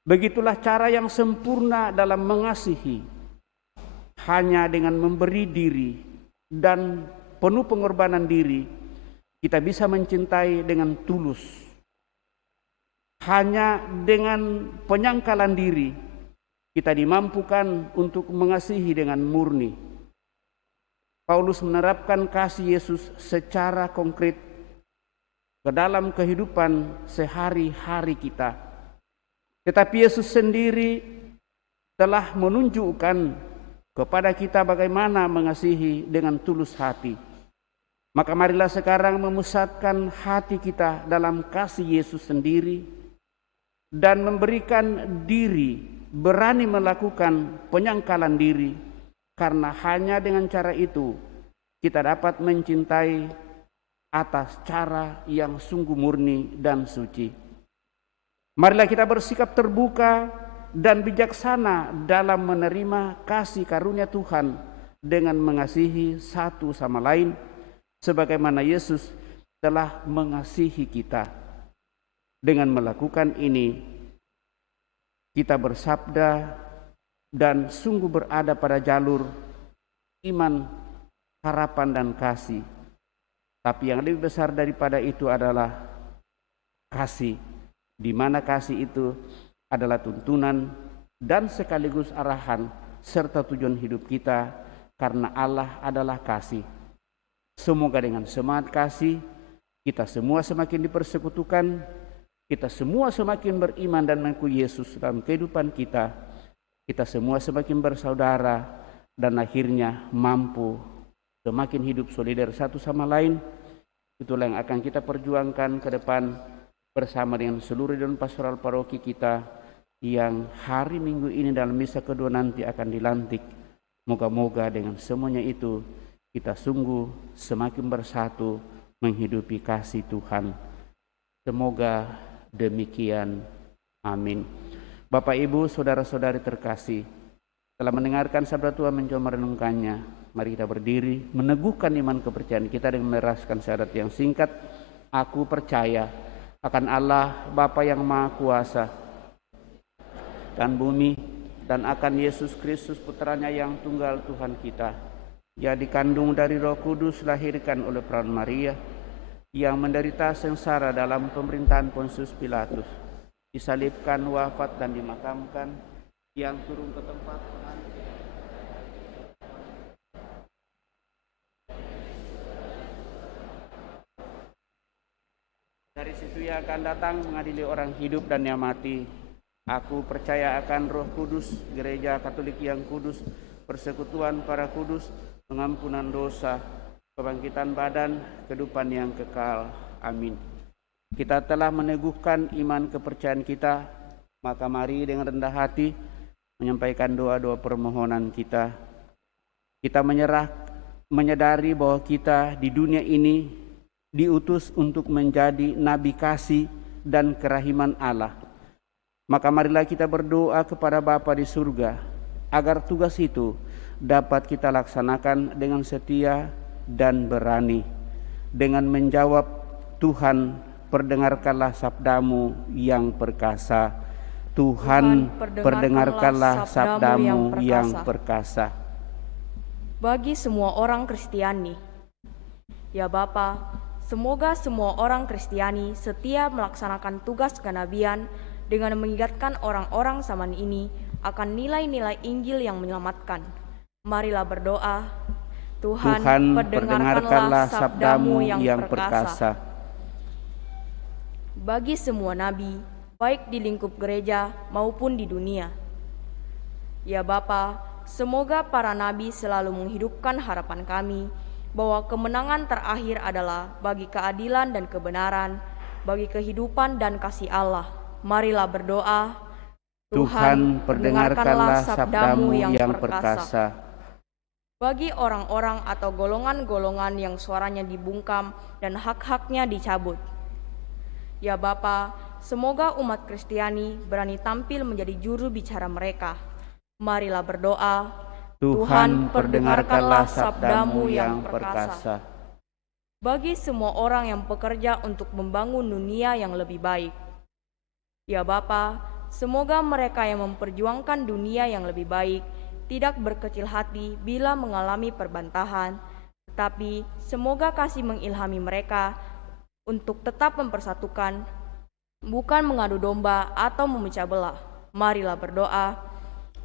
Begitulah cara yang sempurna dalam mengasihi. Hanya dengan memberi diri dan penuh pengorbanan diri, kita bisa mencintai dengan tulus. Hanya dengan penyangkalan diri, kita dimampukan untuk mengasihi dengan murni. Paulus menerapkan kasih Yesus secara konkret ke dalam kehidupan sehari-hari kita. Tetapi Yesus sendiri telah menunjukkan kepada kita bagaimana mengasihi dengan tulus hati. Maka marilah sekarang memusatkan hati kita dalam kasih Yesus sendiri dan memberikan diri, berani melakukan penyangkalan diri, karena hanya dengan cara itu kita dapat mencintai atas cara yang sungguh murni dan suci. Marilah kita bersikap terbuka dan bijaksana dalam menerima kasih karunia Tuhan dengan mengasihi satu sama lain sebagaimana Yesus telah mengasihi kita. Dengan melakukan ini, kita bersabda dan sungguh berada pada jalur iman, harapan, dan kasih. Tapi yang lebih besar daripada itu adalah kasih, di mana kasih itu adalah tuntunan dan sekaligus arahan serta tujuan hidup kita, karena Allah adalah kasih. Semoga dengan semangat kasih kita semua semakin dipersekutukan, kita semua semakin beriman dan mengikuti Yesus dalam kehidupan kita, kita semua semakin bersaudara dan akhirnya mampu semakin hidup solidar satu sama lain. Itulah yang akan kita perjuangkan ke depan bersama dengan seluruh dewan pastoral paroki kita yang hari Minggu ini dalam misa kedua nanti akan dilantik. Moga-moga dengan semuanya itu kita sungguh semakin bersatu menghidupi kasih Tuhan. Semoga demikian. Amin. Bapak, Ibu, saudara-saudari terkasih, telah mendengarkan sabda Tuhan, mencoba merenungkannya. Mari kita berdiri, meneguhkan iman kepercayaan kita dengan meraskan syahadat yang singkat. Aku percaya akan Allah Bapa yang Maha Kuasa dan bumi, dan akan Yesus Kristus Putranya yang tunggal Tuhan kita, yang dikandung dari Roh Kudus, lahirkan oleh perawan Maria, yang menderita sengsara dalam pemerintahan Pontius Pilatus, disalibkan, wafat, dan dimakamkan, yang turun ke tempat penantian dari Yesus yang akan datang mengadili orang hidup dan yang mati. Aku percaya akan Roh Kudus, Gereja Katolik yang kudus, persekutuan para kudus, pengampunan dosa, kebangkitan badan, kehidupan yang kekal. Amin. Kita telah meneguhkan iman kepercayaan kita, maka mari dengan rendah hati menyampaikan doa-doa permohonan kita. Kita menyadari bahwa kita di dunia ini diutus untuk menjadi nabi kasih dan kerahiman Allah. Maka marilah kita berdoa kepada Bapa di surga agar tugas itu dapat kita laksanakan dengan setia dan berani. Dengan menjawab, Tuhan, perdengarkanlah sabdamu yang perkasa. Tuhan, perdengarkanlah sabdamu yang perkasa. Bagi semua orang Kristiani, ya Bapa, semoga semua orang Kristiani setia melaksanakan tugas kenabian dengan mengingatkan orang-orang zaman ini akan nilai-nilai Injil yang menyelamatkan. Marilah berdoa. Tuhan, perdengarkanlah sabdamu yang perkasa. Bagi semua nabi, baik di lingkup gereja maupun di dunia. Ya Bapa, semoga para nabi selalu menghidupkan harapan kami bahwa kemenangan terakhir adalah bagi keadilan dan kebenaran, bagi kehidupan dan kasih Allah. Marilah berdoa. Tuhan, perdengarkanlah sabdamu yang perkasa. Bagi orang-orang atau golongan-golongan yang suaranya dibungkam dan hak-haknya dicabut. Ya Bapa, semoga umat Kristiani berani tampil menjadi juru bicara mereka. Marilah berdoa. Tuhan, perdengarkanlah sabdamu yang perkasa. Bagi semua orang yang bekerja untuk membangun dunia yang lebih baik. Ya Bapa, semoga mereka yang memperjuangkan dunia yang lebih baik tidak berkecil hati bila mengalami perbantahan, tetapi semoga kasih mengilhami mereka untuk tetap mempersatukan, bukan mengadu domba atau memecah belah. Marilah berdoa.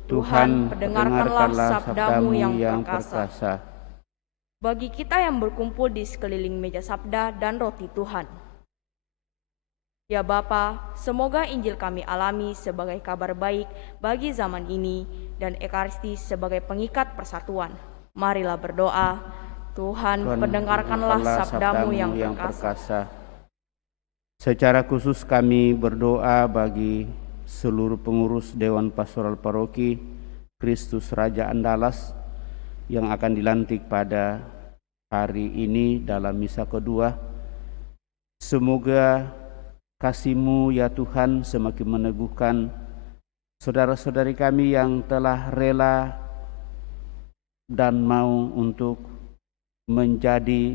Tuhan, perdengarkanlah sabdamu yang perkasa. Bagi kita yang berkumpul di sekeliling meja sabda dan roti Tuhan. Ya Bapa, semoga Injil kami alami sebagai kabar baik bagi zaman ini dan Ekaristi sebagai pengikat persatuan. Marilah berdoa. Tuhan, perdengarkanlah sabdamu yang perkasa. Secara khusus kami berdoa bagi seluruh pengurus Dewan Pastoral Paroki Kristus Raja Andalas yang akan dilantik pada hari ini dalam misa kedua. Semoga kasih-Mu ya Tuhan semakin meneguhkan saudara-saudari kami yang telah rela dan mau untuk menjadi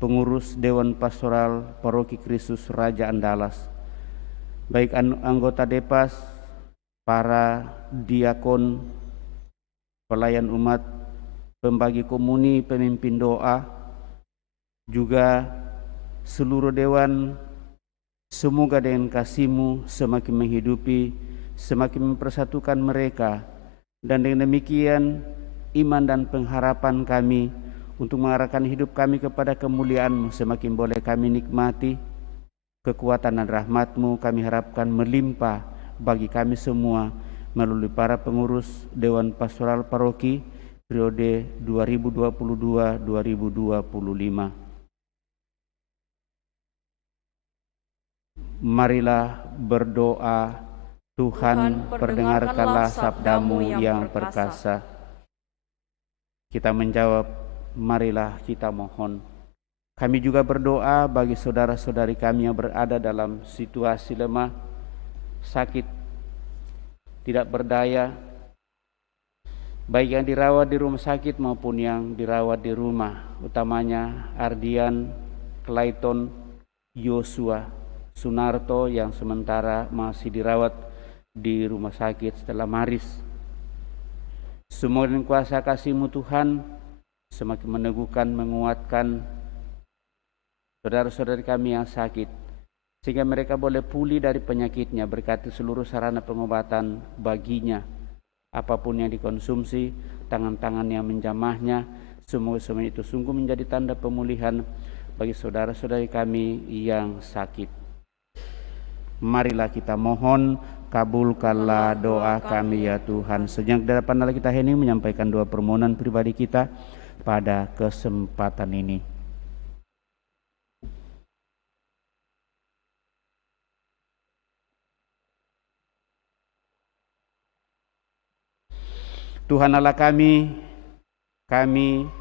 pengurus Dewan Pastoral Paroki Kristus Raja Andalas, baik anggota Depas, para diakon, pelayan umat, pembagi komuni, pemimpin doa, juga seluruh dewan. Semoga dengan kasih-Mu semakin menghidupi, semakin mempersatukan mereka, dan dengan demikian iman dan pengharapan kami untuk mengarahkan hidup kami kepada kemuliaan-Mu semakin boleh kami nikmati. Kekuatan dan rahmat-Mu kami harapkan melimpah bagi kami semua melalui para pengurus Dewan Pastoral Paroki periode 2022-2025. Marilah berdoa. Tuhan, perdengarkanlah sabdamu yang perkasa. Kita menjawab, marilah kita mohon. Kami juga berdoa bagi saudara-saudari kami yang berada dalam situasi lemah, sakit, tidak berdaya, baik yang dirawat di rumah sakit maupun yang dirawat di rumah, utamanya Ardian, Clayton, Yosua, Sunarto yang sementara masih dirawat di rumah sakit setelah Maris. Semoga dengan kuasa kasih-Mu Tuhan semakin meneguhkan, menguatkan saudara-saudari kami yang sakit, sehingga mereka boleh pulih dari penyakitnya berkati seluruh sarana pengobatan baginya. Apapun yang dikonsumsi, tangan-tangan yang menjamahnya, semoga semua itu sungguh menjadi tanda pemulihan bagi saudara-saudari kami yang sakit. Marilah kita mohon, kabulkanlah doa kami ya Tuhan. Sejenak di hadapan Allah kita hening menyampaikan doa permohonan pribadi kita pada kesempatan ini. Tuhan Allah kami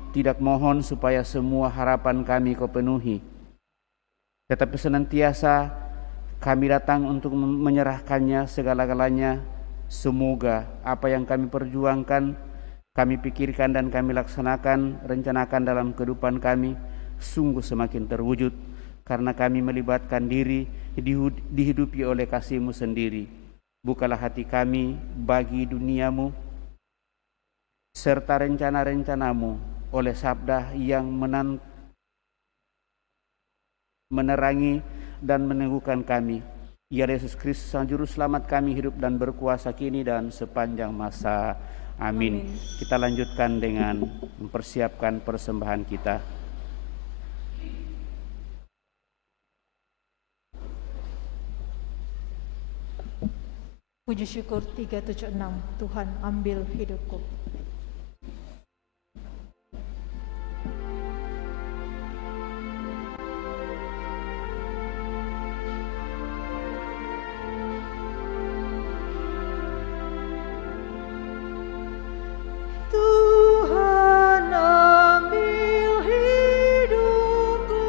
tidak mohon supaya semua harapan kami Kau penuhi, tetapi senantiasa kami datang untuk menyerahkannya segala-galanya. Semoga apa yang kami perjuangkan, kami pikirkan dan kami laksanakan, rencanakan dalam kehidupan kami sungguh semakin terwujud, karena kami melibatkan diri dihidupi oleh kasih-Mu sendiri. Bukalah hati kami bagi duniamu, serta rencana-rencanamu oleh sabda yang menerangi dan meneguhkan kami. Ya Yesus Kristus Sang Juru Selamat kami, hidup dan berkuasa kini dan sepanjang masa. Amin. Kita lanjutkan dengan mempersiapkan persembahan kita. Puji syukur 376, Tuhan ambil hidupku. Tuhan ambil hidupku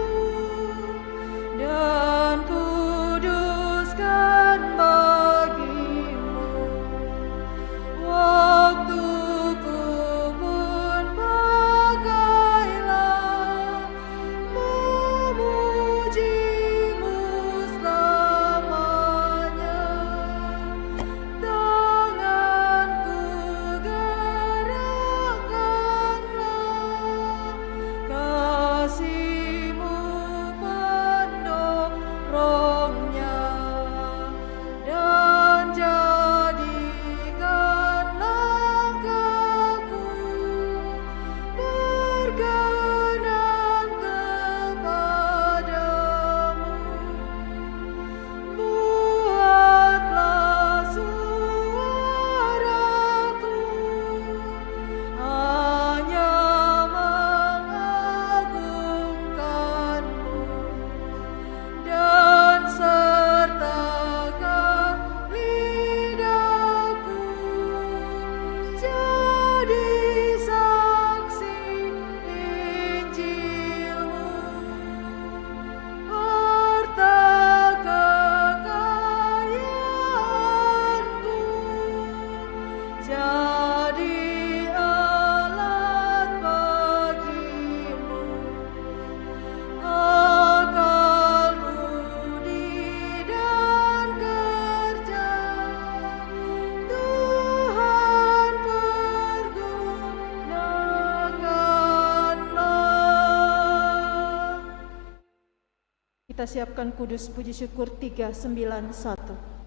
dan kuduskan bagi-Mu. Waktuku pun pakailah memuji-Mu selamanya. Tanganku kasih-Mu pendorongnya, dan jadikan langkahku berkenan kepadamu. Buatlah suaraku hanya mengagungkan-Mu, dan sertakan lidahku jadi saksi Injil-Mu. Harta kekayaanku jadi alat bagi-Mu. Akal, budi, dan kerja Tuhan pergunakanlah. Kita siapkan kudus puji syukur 391.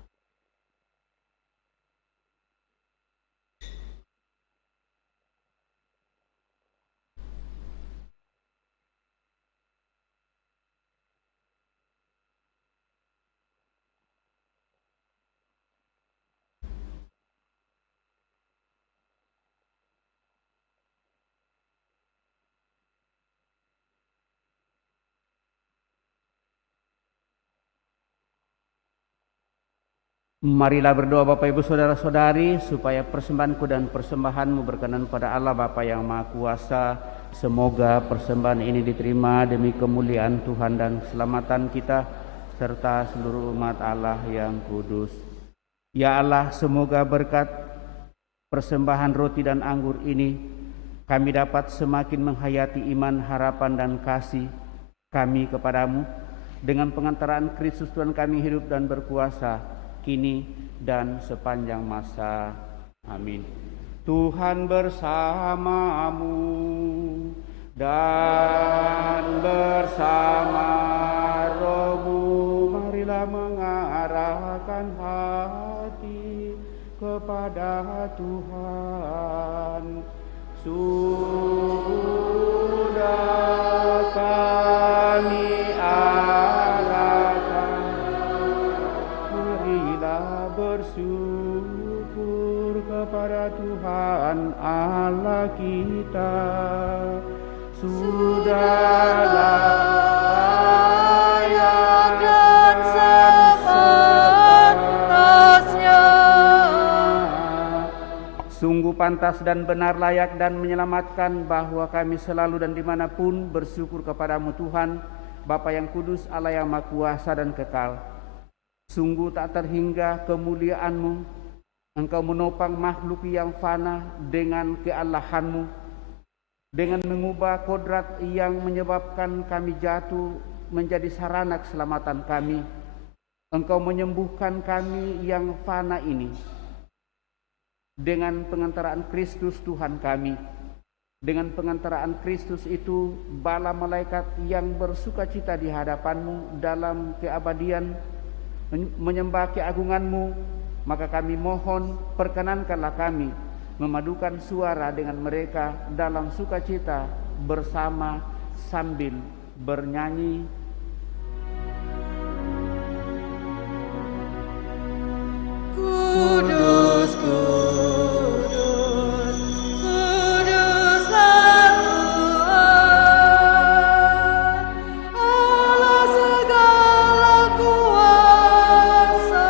Marilah berdoa Bapak Ibu Saudara-saudari, supaya persembahanku dan persembahanmu berkenan pada Allah Bapa yang Maha Kuasa. Semoga persembahan ini diterima demi kemuliaan Tuhan dan keselamatan kita, serta seluruh umat Allah yang kudus. Ya Allah, semoga berkat persembahan roti dan anggur ini, kami dapat semakin menghayati iman, harapan, dan kasih kami kepadamu. Dengan pengantaraan Kristus Tuhan kami hidup dan berkuasa kini dan sepanjang masa. Amin. Tuhan bersamamu dan bersama rohmu. Marilah mengarahkan hati kepada Tuhan. Sudah kami arahkan sungguh pantas dan benar, layak dan menyelamatkan, bahwa kami selalu dan dimanapun bersyukur kepadamu Tuhan, Bapa yang kudus, Allah yang maha kuasa dan kekal. Sungguh tak terhingga kemuliaan-Mu. Engkau menopang makhluk yang fana dengan keallahan-Mu, dengan mengubah kodrat yang menyebabkan kami jatuh menjadi sarana keselamatan kami. Engkau menyembuhkan kami yang fana ini dengan pengantaraan Kristus Tuhan kami. Dengan pengantaraan Kristus itu, bala malaikat yang bersukacita di hadapan-Mu dalam keabadian menyembah keagungan-Mu, maka kami mohon perkenankanlah kami memadukan suara dengan mereka dalam sukacita bersama sambil bernyanyi. Kudus, kudus, kuduslah Tuhan, Allah segala kuasa,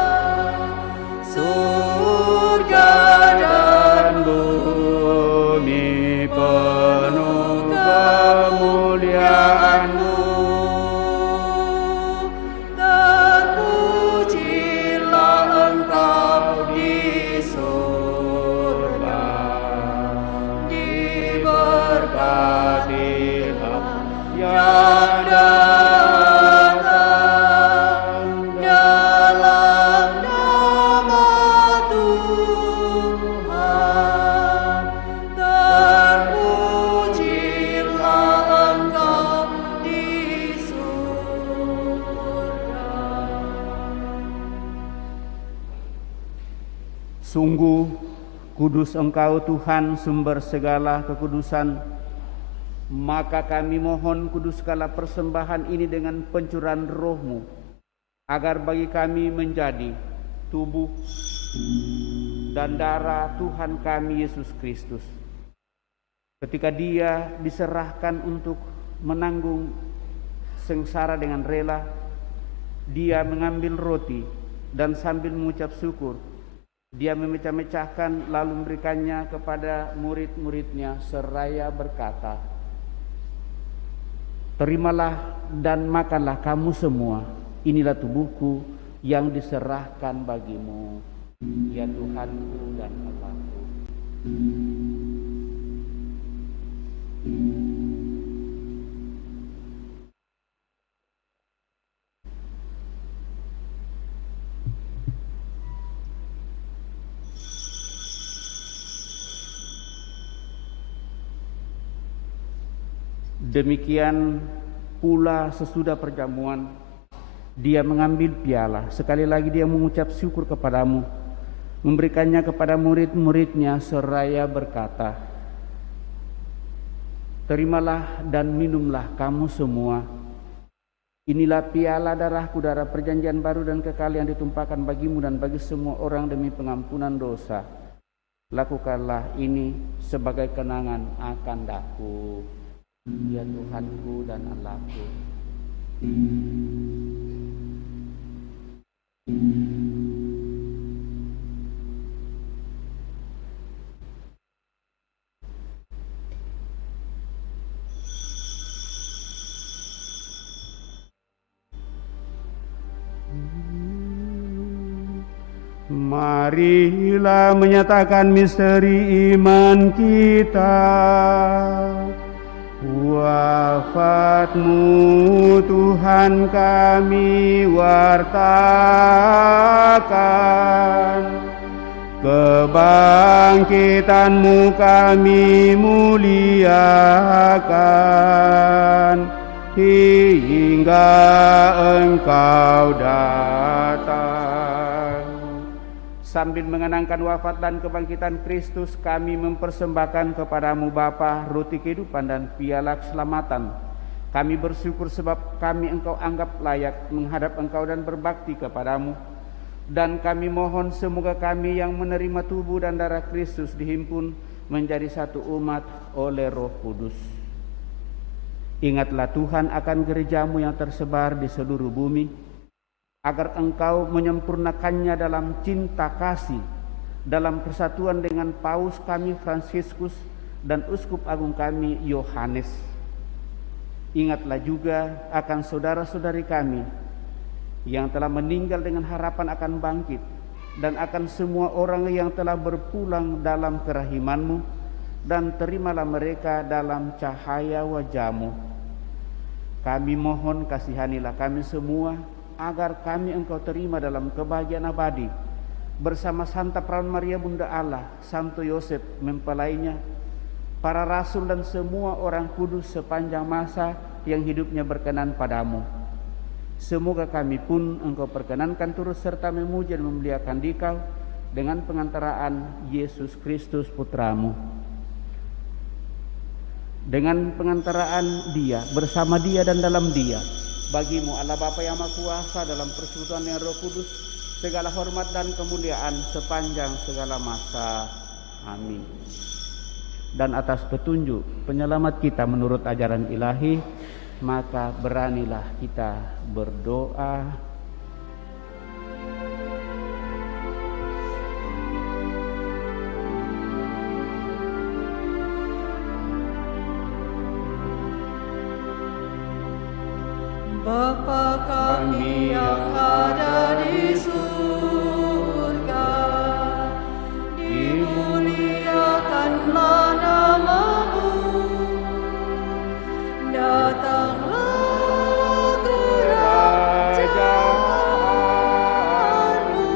surga dan bumi penuh kemuliaan-Mu. terpujilah Engkau di surga, diberkatilah yang datang dalam nama Tuhan, terpujilah Engkau di surga. Sungguh kudus Engkau Tuhan, sumber segala kekudusan. Maka kami mohon kuduskanlah persembahan ini dengan pencurahan Roh-Mu, agar bagi kami menjadi tubuh dan darah Tuhan kami Yesus Kristus. Ketika Dia diserahkan untuk menanggung sengsara dengan rela, Dia mengambil roti dan sambil mengucap syukur, Dia memecah-mecahkan lalu memberikannya kepada murid-muridnya seraya berkata, "Terimalah dan makanlah kamu semua, inilah tubuhku yang diserahkan bagimu, ya Tuhanku dan Allahku." Demikian pula sesudah perjamuan, Dia mengambil piala. Sekali lagi Dia mengucap syukur kepadamu, memberikannya kepada murid-muridnya seraya berkata, "Terimalah dan minumlah kamu semua. Inilah piala darahku, darah perjanjian baru dan kekal yang ditumpahkan bagimu dan bagi semua orang demi pengampunan dosa. Lakukanlah ini sebagai kenangan akan daku, ya Tuhanku dan Allahku." Marilah menyatakan misteri iman kita. Wafat-Mu Tuhan kami wartakan, kebangkitan-Mu kami muliakan, hingga Engkau datang. Sambil mengenangkan wafat dan kebangkitan Kristus, kami mempersembahkan kepadamu Bapa roti kehidupan dan piala keselamatan. Kami bersyukur sebab kami Engkau anggap layak menghadap Engkau dan berbakti kepadamu. Dan kami mohon semoga kami yang menerima tubuh dan darah Kristus dihimpun menjadi satu umat oleh Roh Kudus. Ingatlah Tuhan akan gereja-Mu yang tersebar di seluruh bumi, agar Engkau menyempurnakannya dalam cinta kasih dalam persatuan dengan Paus kami Fransiskus dan Uskup Agung kami Yohanes. Ingatlah juga akan saudara-saudari kami yang telah meninggal dengan harapan akan bangkit, dan akan semua orang yang telah berpulang dalam kerahiman-Mu, dan terimalah mereka dalam cahaya wajah-Mu. Kami mohon kasihanilah kami semua, agar kami Engkau terima dalam kebahagiaan abadi, bersama Santa Perawan Maria Bunda Allah, Santo Yosef mempelainya, para rasul dan semua orang kudus sepanjang masa yang hidupnya berkenan padamu. Semoga kami pun Engkau perkenankan turut serta memuji dan memuliakan Dikau dengan pengantaraan Yesus Kristus Putramu. Dengan pengantaraan Dia, bersama Dia dan dalam Dia, bagimu Allah Bapa yang Maha Kuasa dalam persekutuan yang Roh Kudus, segala hormat dan kemuliaan sepanjang segala masa. Amin. Dan atas petunjuk penyelamat kita menurut ajaran ilahi, maka beranilah kita berdoa. Bapa kami yang ada di surga, dimuliakanlah nama-Mu, datanglah kerajaan-Mu,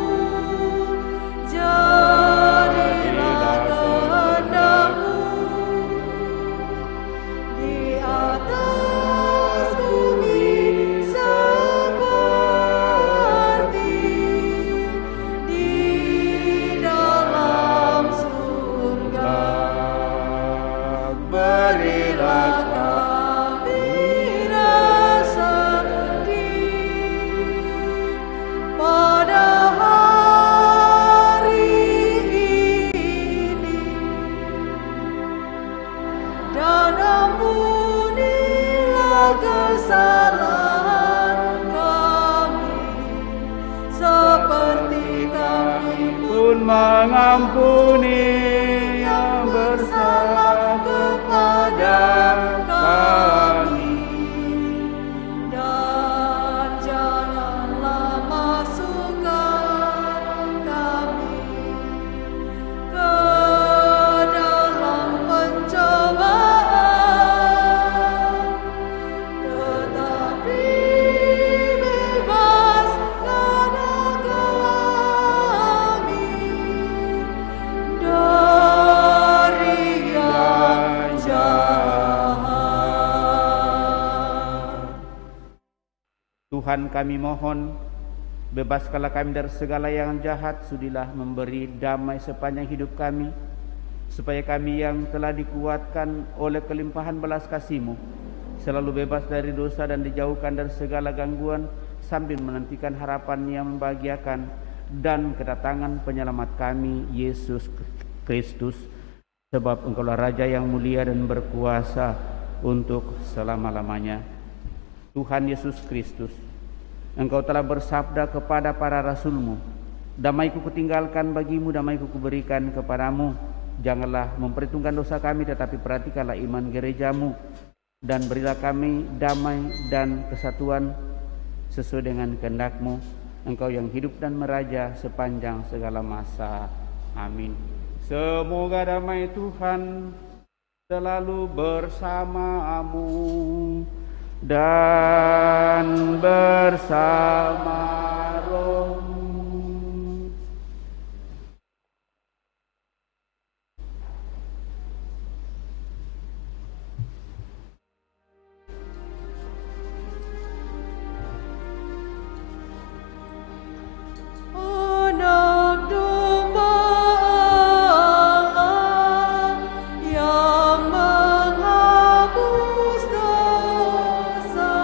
jadilah kehendak-Mu di atas bumi seperti di dalam surga. Berilah kami rezeki pada hari ini, dan ampunilah kesalahan kami, seperti kami pun mengampuni yang bersalah kepada kami. Dan janganlah masukkan kami ke dalam pencobaan, tetapi bebaskanlah kami dari yang jahat. Tuhan, kami mohon, bebaskanlah kami dari segala yang jahat, sudilah memberi damai sepanjang hidup kami, supaya kami yang telah dikuatkan oleh kelimpahan belas kasih-Mu selalu bebas dari dosa dan dijauhkan dari segala gangguan, sambil menantikan harapan yang membahagiakan dan kedatangan penyelamat kami, Yesus Kristus. Sebab Engkaulah Raja yang mulia dan berkuasa untuk selama-lamanya. Tuhan Yesus Kristus, Engkau telah bersabda kepada para rasul-Mu, damai-Ku kutinggalkan bagimu, damai-Ku kuberikan kepadamu. Janganlah memperhitungkan dosa kami, tetapi perhatikanlah iman gereja-Mu, dan berilah kami damai dan kesatuan sesuai dengan kehendak-Mu, Engkau yang hidup dan meraja sepanjang segala masa. Amin. Semoga damai Tuhan selalu bersamamu dan bersama rohmu. Anak domba Allah yang menghapus dosa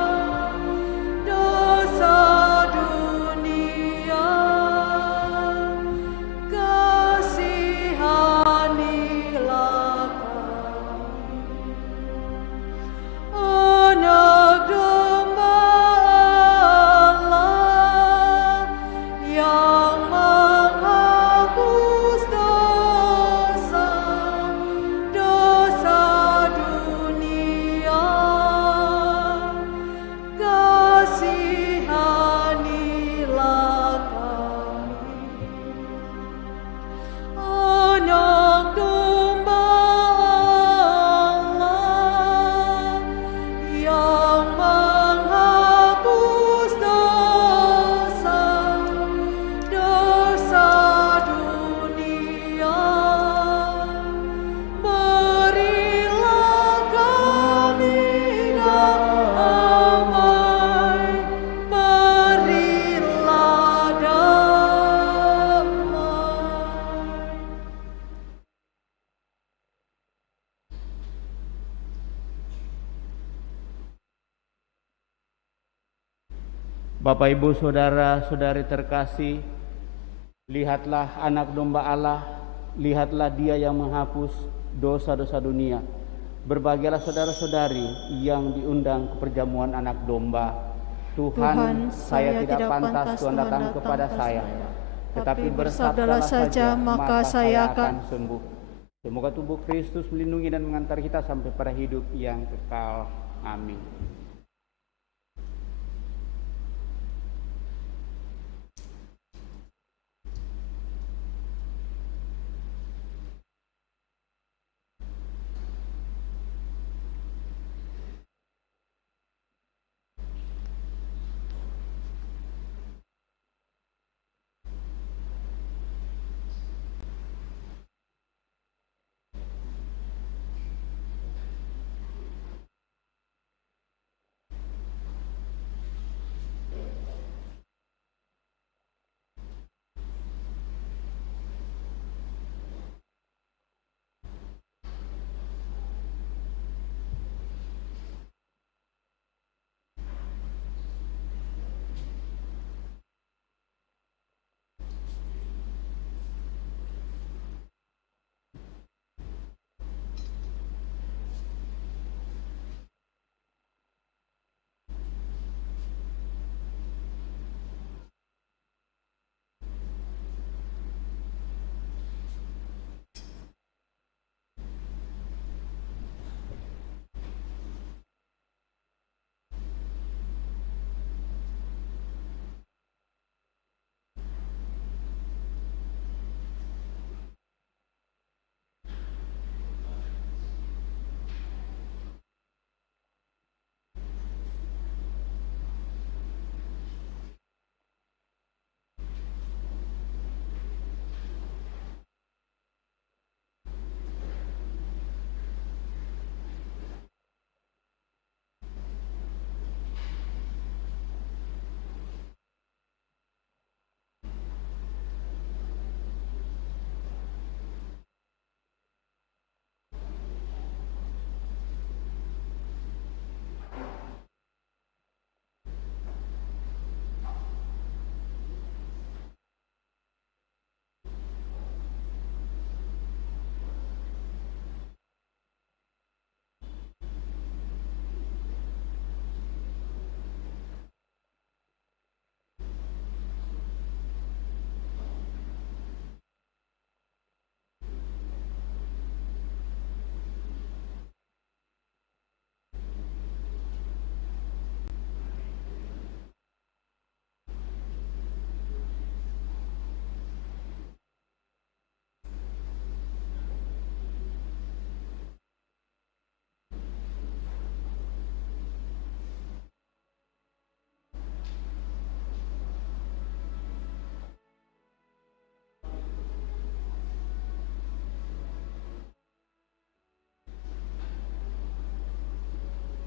Bapak, Ibu, Saudara-saudari terkasih, lihatlah anak domba Allah, lihatlah Dia yang menghapus dosa-dosa dunia. Berbahagialah saudara-saudari yang diundang ke perjamuan anak domba. Tuhan, saya tidak pantas Tuhan datang kepada saya, tetapi bersabdalah saja maka saya akan sembuh. Semoga tubuh Kristus melindungi dan mengantar kita sampai pada hidup yang kekal. Amin.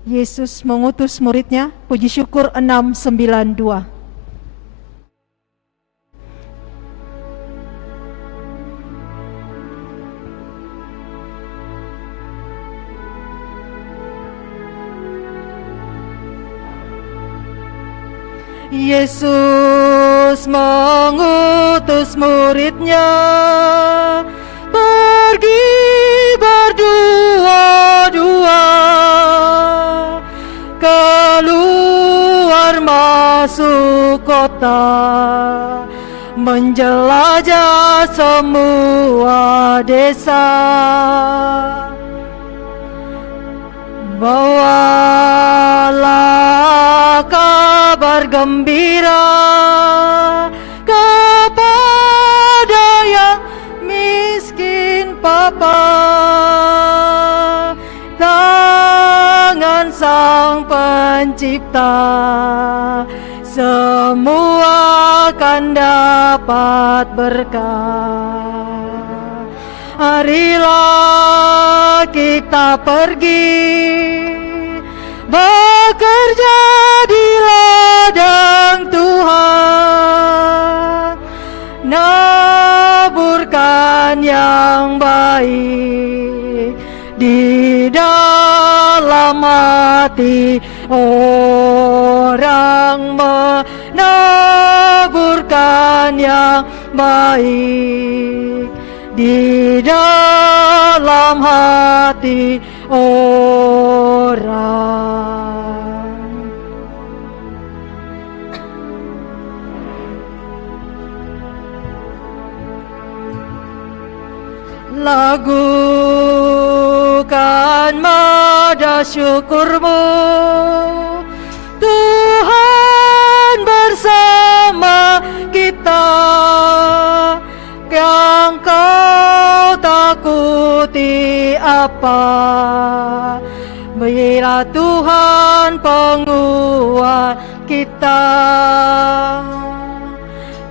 Yesus mengutus muridnya, puji syukur 692. Yesus mengutus muridnya, pergi berdua-dua, keluar masuk kota, menjelajah semua desa. Bawalah kabar gembira kepada yang miskin papa. Tangan Sang Pencipta semua akan dapat berkah. Marilah kita pergi bekerja di ladang Tuhan, naburkan yang baik di dalam hati orang baik di dalam hati orang. Lagukan nada syukurmu, Tuhan bersama kita, yang kau takuti apa, bila Tuhan penguat kita.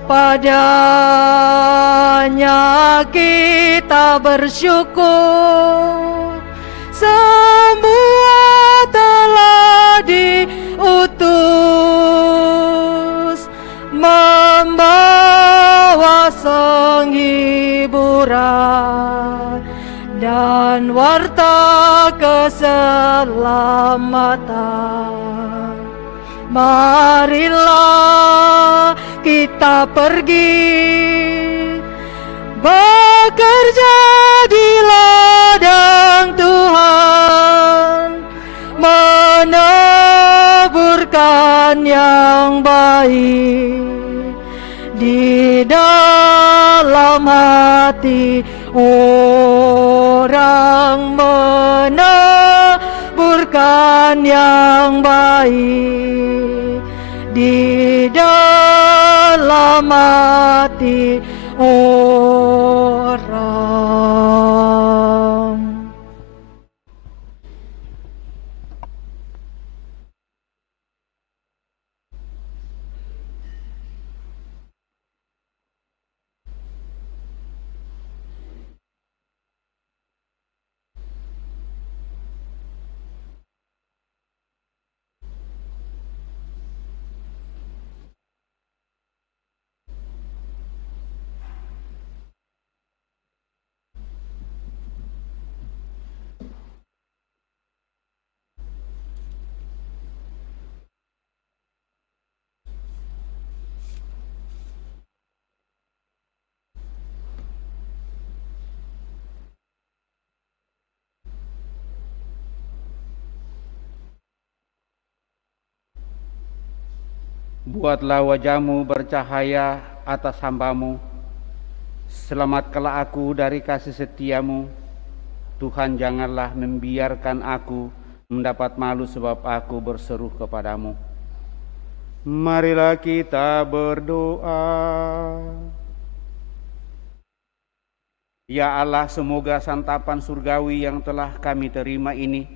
Padanya kita bersyukur, semua telah diutus, membawa sang hiburan dan warta keselamatan. Marilah kita pergi, bekerja di ladang Tuhan, meneburkan yang baik di dalam hati orang, meneburkan yang baik di dalam hati orang. Buatlah wajahmu bercahaya atas hambamu, selamatkanlah aku dari kasih setiamu. Tuhan, janganlah membiarkan aku mendapat malu sebab aku berseru kepadamu. Marilah kita berdoa. Ya Allah, semoga santapan surgawi yang telah kami terima ini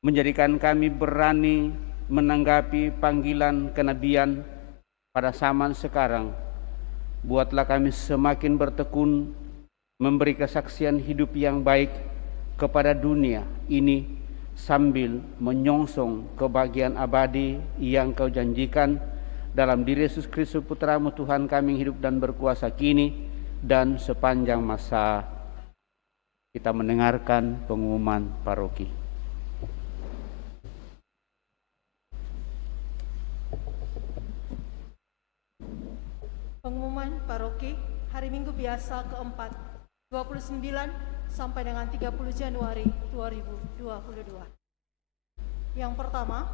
menjadikan kami berani menanggapi panggilan kenabian pada zaman sekarang. Buatlah kami semakin bertekun memberi kesaksian hidup yang baik kepada dunia ini sambil menyongsong kebahagiaan abadi yang Kau janjikan dalam diri Yesus Kristus Putramu Tuhan kami, hidup dan berkuasa kini dan sepanjang masa. Kita mendengarkan pengumuman paroki. Pengumuman paroki hari Minggu biasa keempat 29 sampai dengan 30 Januari 2022. Yang pertama,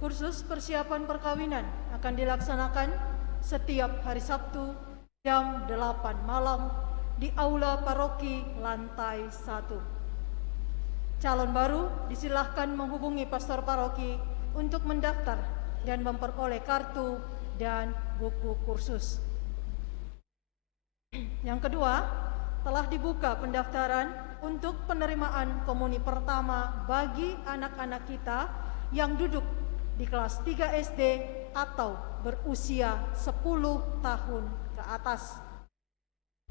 kursus persiapan perkawinan akan dilaksanakan setiap hari Sabtu jam 8 malam di Aula Paroki lantai 1. Calon baru disilahkan menghubungi pastor paroki untuk mendaftar dan memperoleh kartu dan buku kursus. Yang kedua, telah dibuka pendaftaran untuk penerimaan komuni pertama bagi anak-anak kita yang duduk di kelas 3 SD atau berusia 10 tahun ke atas.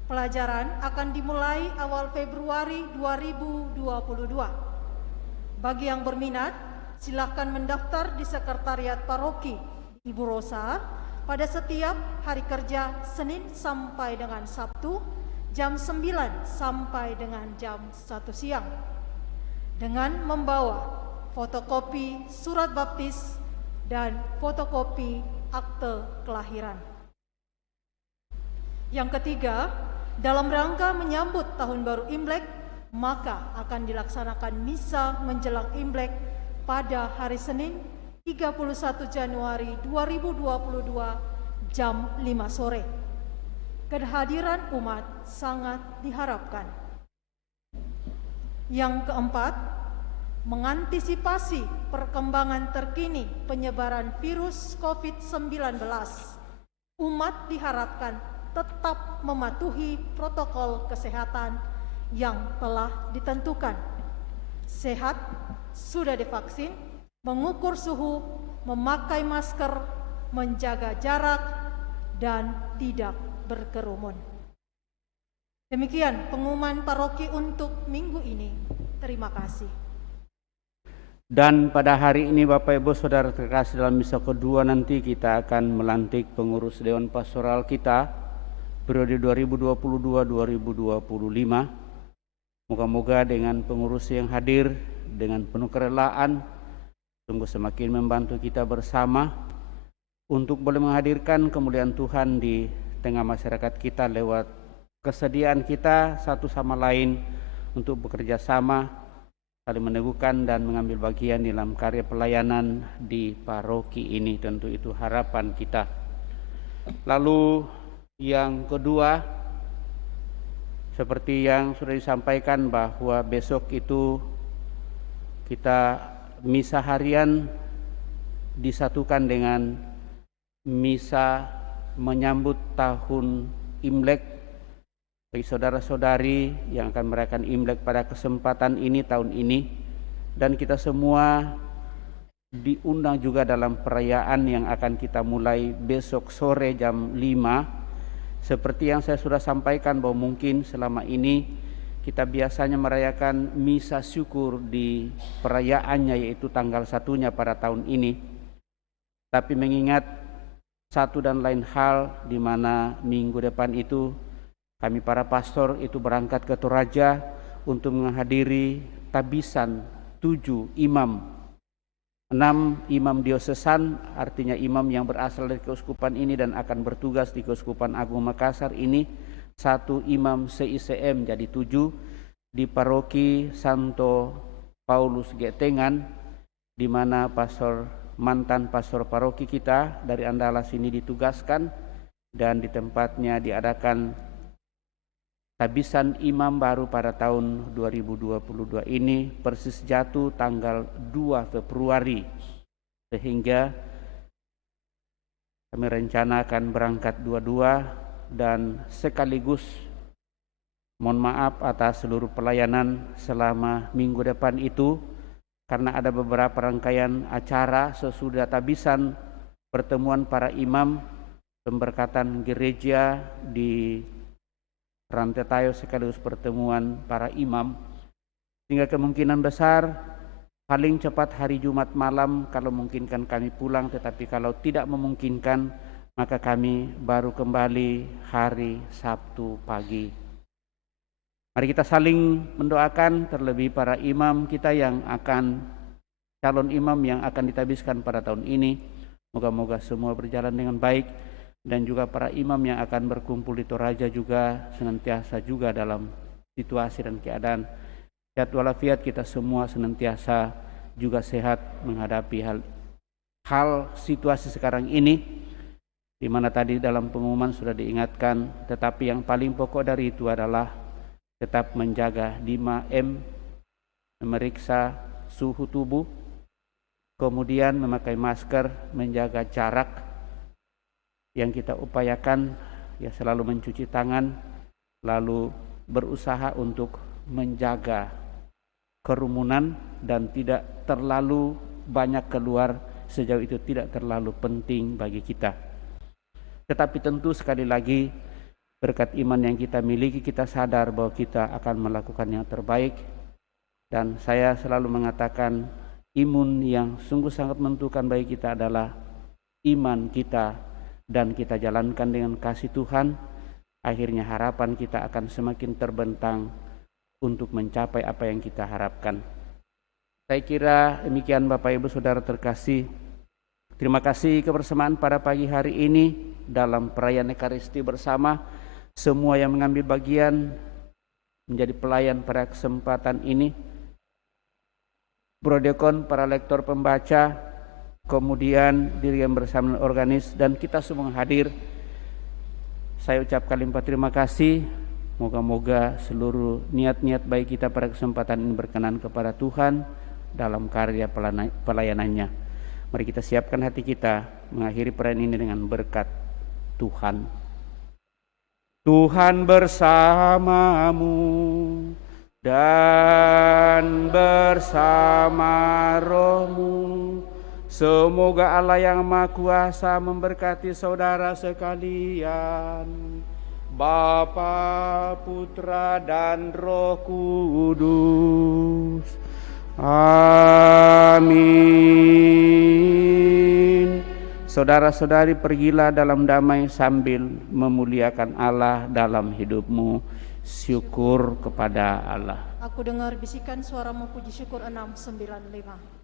Pelajaran akan dimulai awal Februari 2022. Bagi yang berminat, silakan mendaftar di Sekretariat Paroki Ibu Rosa pada setiap hari kerja Senin sampai dengan Sabtu jam 9 sampai dengan jam 1 siang dengan membawa fotokopi surat baptis dan fotokopi akte kelahiran. Yang ketiga, dalam rangka menyambut Tahun Baru Imlek, maka akan dilaksanakan misa menjelang Imlek pada hari Senin 31 Januari 2022 jam 5 sore. Kehadiran umat sangat diharapkan. Yang keempat, mengantisipasi perkembangan terkini penyebaran virus COVID-19, umat diharapkan tetap mematuhi protokol kesehatan yang telah ditentukan. Sehat, sudah divaksin, mengukur suhu, memakai masker, menjaga jarak, dan tidak berkerumun. Demikian pengumuman paroki untuk minggu ini. Terima kasih. Dan pada hari ini Bapak Ibu Saudara terkasih, dalam misa kedua nanti kita akan melantik pengurus Dewan Pastoral kita periode 2022-2025. Moga-moga dengan pengurus yang hadir dengan penuh kerelaan sungguh semakin membantu kita bersama untuk boleh menghadirkan kemuliaan Tuhan di tengah masyarakat kita lewat kesediaan kita satu sama lain untuk bekerja sama, saling meneguhkan dan mengambil bagian dalam karya pelayanan di paroki ini. Tentu itu harapan kita. Lalu yang kedua, seperti yang sudah disampaikan bahwa besok itu kita misa harian disatukan dengan misa menyambut tahun Imlek bagi saudara-saudari yang akan merayakan Imlek pada kesempatan ini tahun ini, dan kita semua diundang juga dalam perayaan yang akan kita mulai besok sore jam 5. Seperti yang saya sudah sampaikan bahwa mungkin selama ini kita biasanya merayakan misa syukur di perayaannya, yaitu tanggal 1-nya pada tahun ini. Tapi mengingat satu dan lain hal, di mana minggu depan itu kami para pastor itu berangkat ke Toraja untuk menghadiri tabisan 7 imam, 6 imam diosesan, artinya imam yang berasal dari keuskupan ini dan akan bertugas di Keuskupan Agung Makassar ini, 1 imam CICM, jadi 7 di paroki Santo Paulus Getengan, di mana mantan pastor paroki kita dari Andalas ini ditugaskan, dan di tempatnya diadakan tabisan imam baru pada tahun 2022 ini persis jatuh tanggal 2 Februari, sehingga kami rencanakan berangkat dua-dua dan sekaligus mohon maaf atas seluruh pelayanan selama minggu depan itu, karena ada beberapa rangkaian acara sesudah tabisan, pertemuan para imam, pemberkatan gereja di Rantai Tayo sekaligus pertemuan para imam, sehingga kemungkinan besar paling cepat hari Jumat malam kalau memungkinkan kami pulang, tetapi kalau tidak memungkinkan maka kami baru kembali hari Sabtu pagi. Mari kita saling mendoakan, terlebih para imam kita yang akan calon imam yang akan ditabiskan pada tahun ini. Moga-moga semua berjalan dengan baik, dan juga para imam yang akan berkumpul di Toraja juga senantiasa juga dalam situasi dan keadaan sehat walafiat, kita semua senantiasa juga sehat menghadapi hal situasi sekarang ini, di mana tadi dalam pengumuman sudah diingatkan, tetapi yang paling pokok dari itu adalah tetap menjaga 5M, memeriksa suhu tubuh, kemudian memakai masker, menjaga jarak. Yang kita upayakan ya selalu mencuci tangan, lalu berusaha untuk menjaga kerumunan dan tidak terlalu banyak keluar sejauh itu tidak terlalu penting bagi kita. Tetapi tentu sekali lagi berkat iman yang kita miliki, kita sadar bahwa kita akan melakukan yang terbaik, dan saya selalu mengatakan imun yang sungguh sangat menentukan bagi kita adalah iman kita, dan kita jalankan dengan kasih Tuhan, akhirnya harapan kita akan semakin terbentang untuk mencapai apa yang kita harapkan. Saya kira demikian Bapak Ibu Saudara terkasih. Terima kasih kebersamaan pada pagi hari ini dalam perayaan Ekaristi bersama. semua yang mengambil bagian menjadi pelayan pada kesempatan ini, Brodekon, para lektor pembaca, kemudian dirigen bersama organis, dan kita semua hadir. Saya ucapkan limpah terima kasih. Moga-moga seluruh niat-niat baik kita pada kesempatan ini berkenan kepada Tuhan dalam karya pelayanannya. Mari kita siapkan hati kita mengakhiri perayaan ini dengan berkat Tuhan. Tuhan bersamamu dan bersama rohmu. Semoga Allah yang Maha Kuasa memberkati saudara sekalian, Bapa, Putra, dan Roh Kudus. Amin. Saudara-saudari, pergilah dalam damai sambil memuliakan Allah dalam hidupmu. Syukur kepada Allah. Aku dengar bisikan suara memuji syukur 695.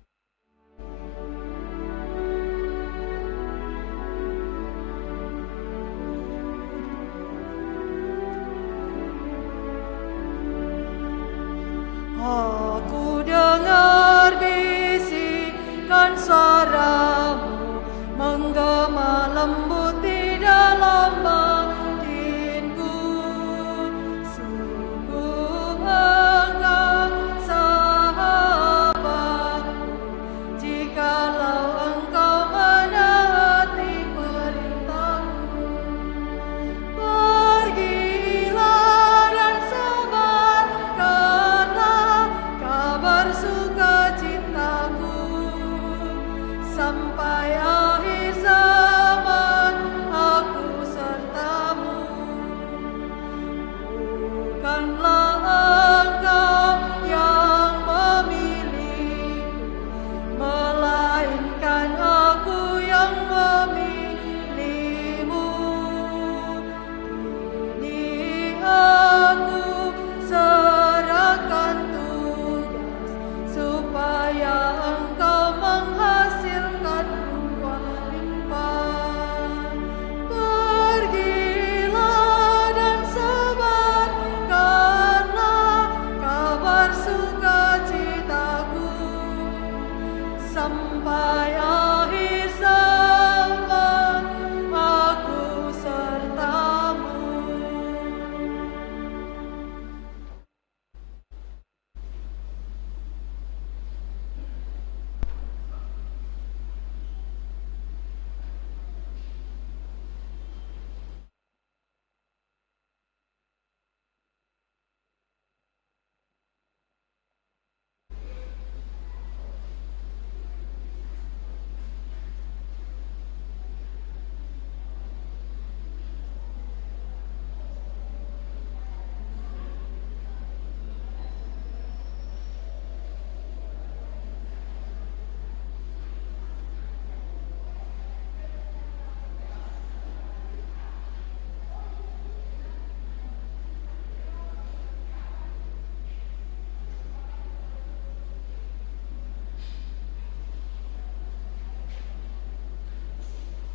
Aku dengar bisikan suaramu menggema lembut.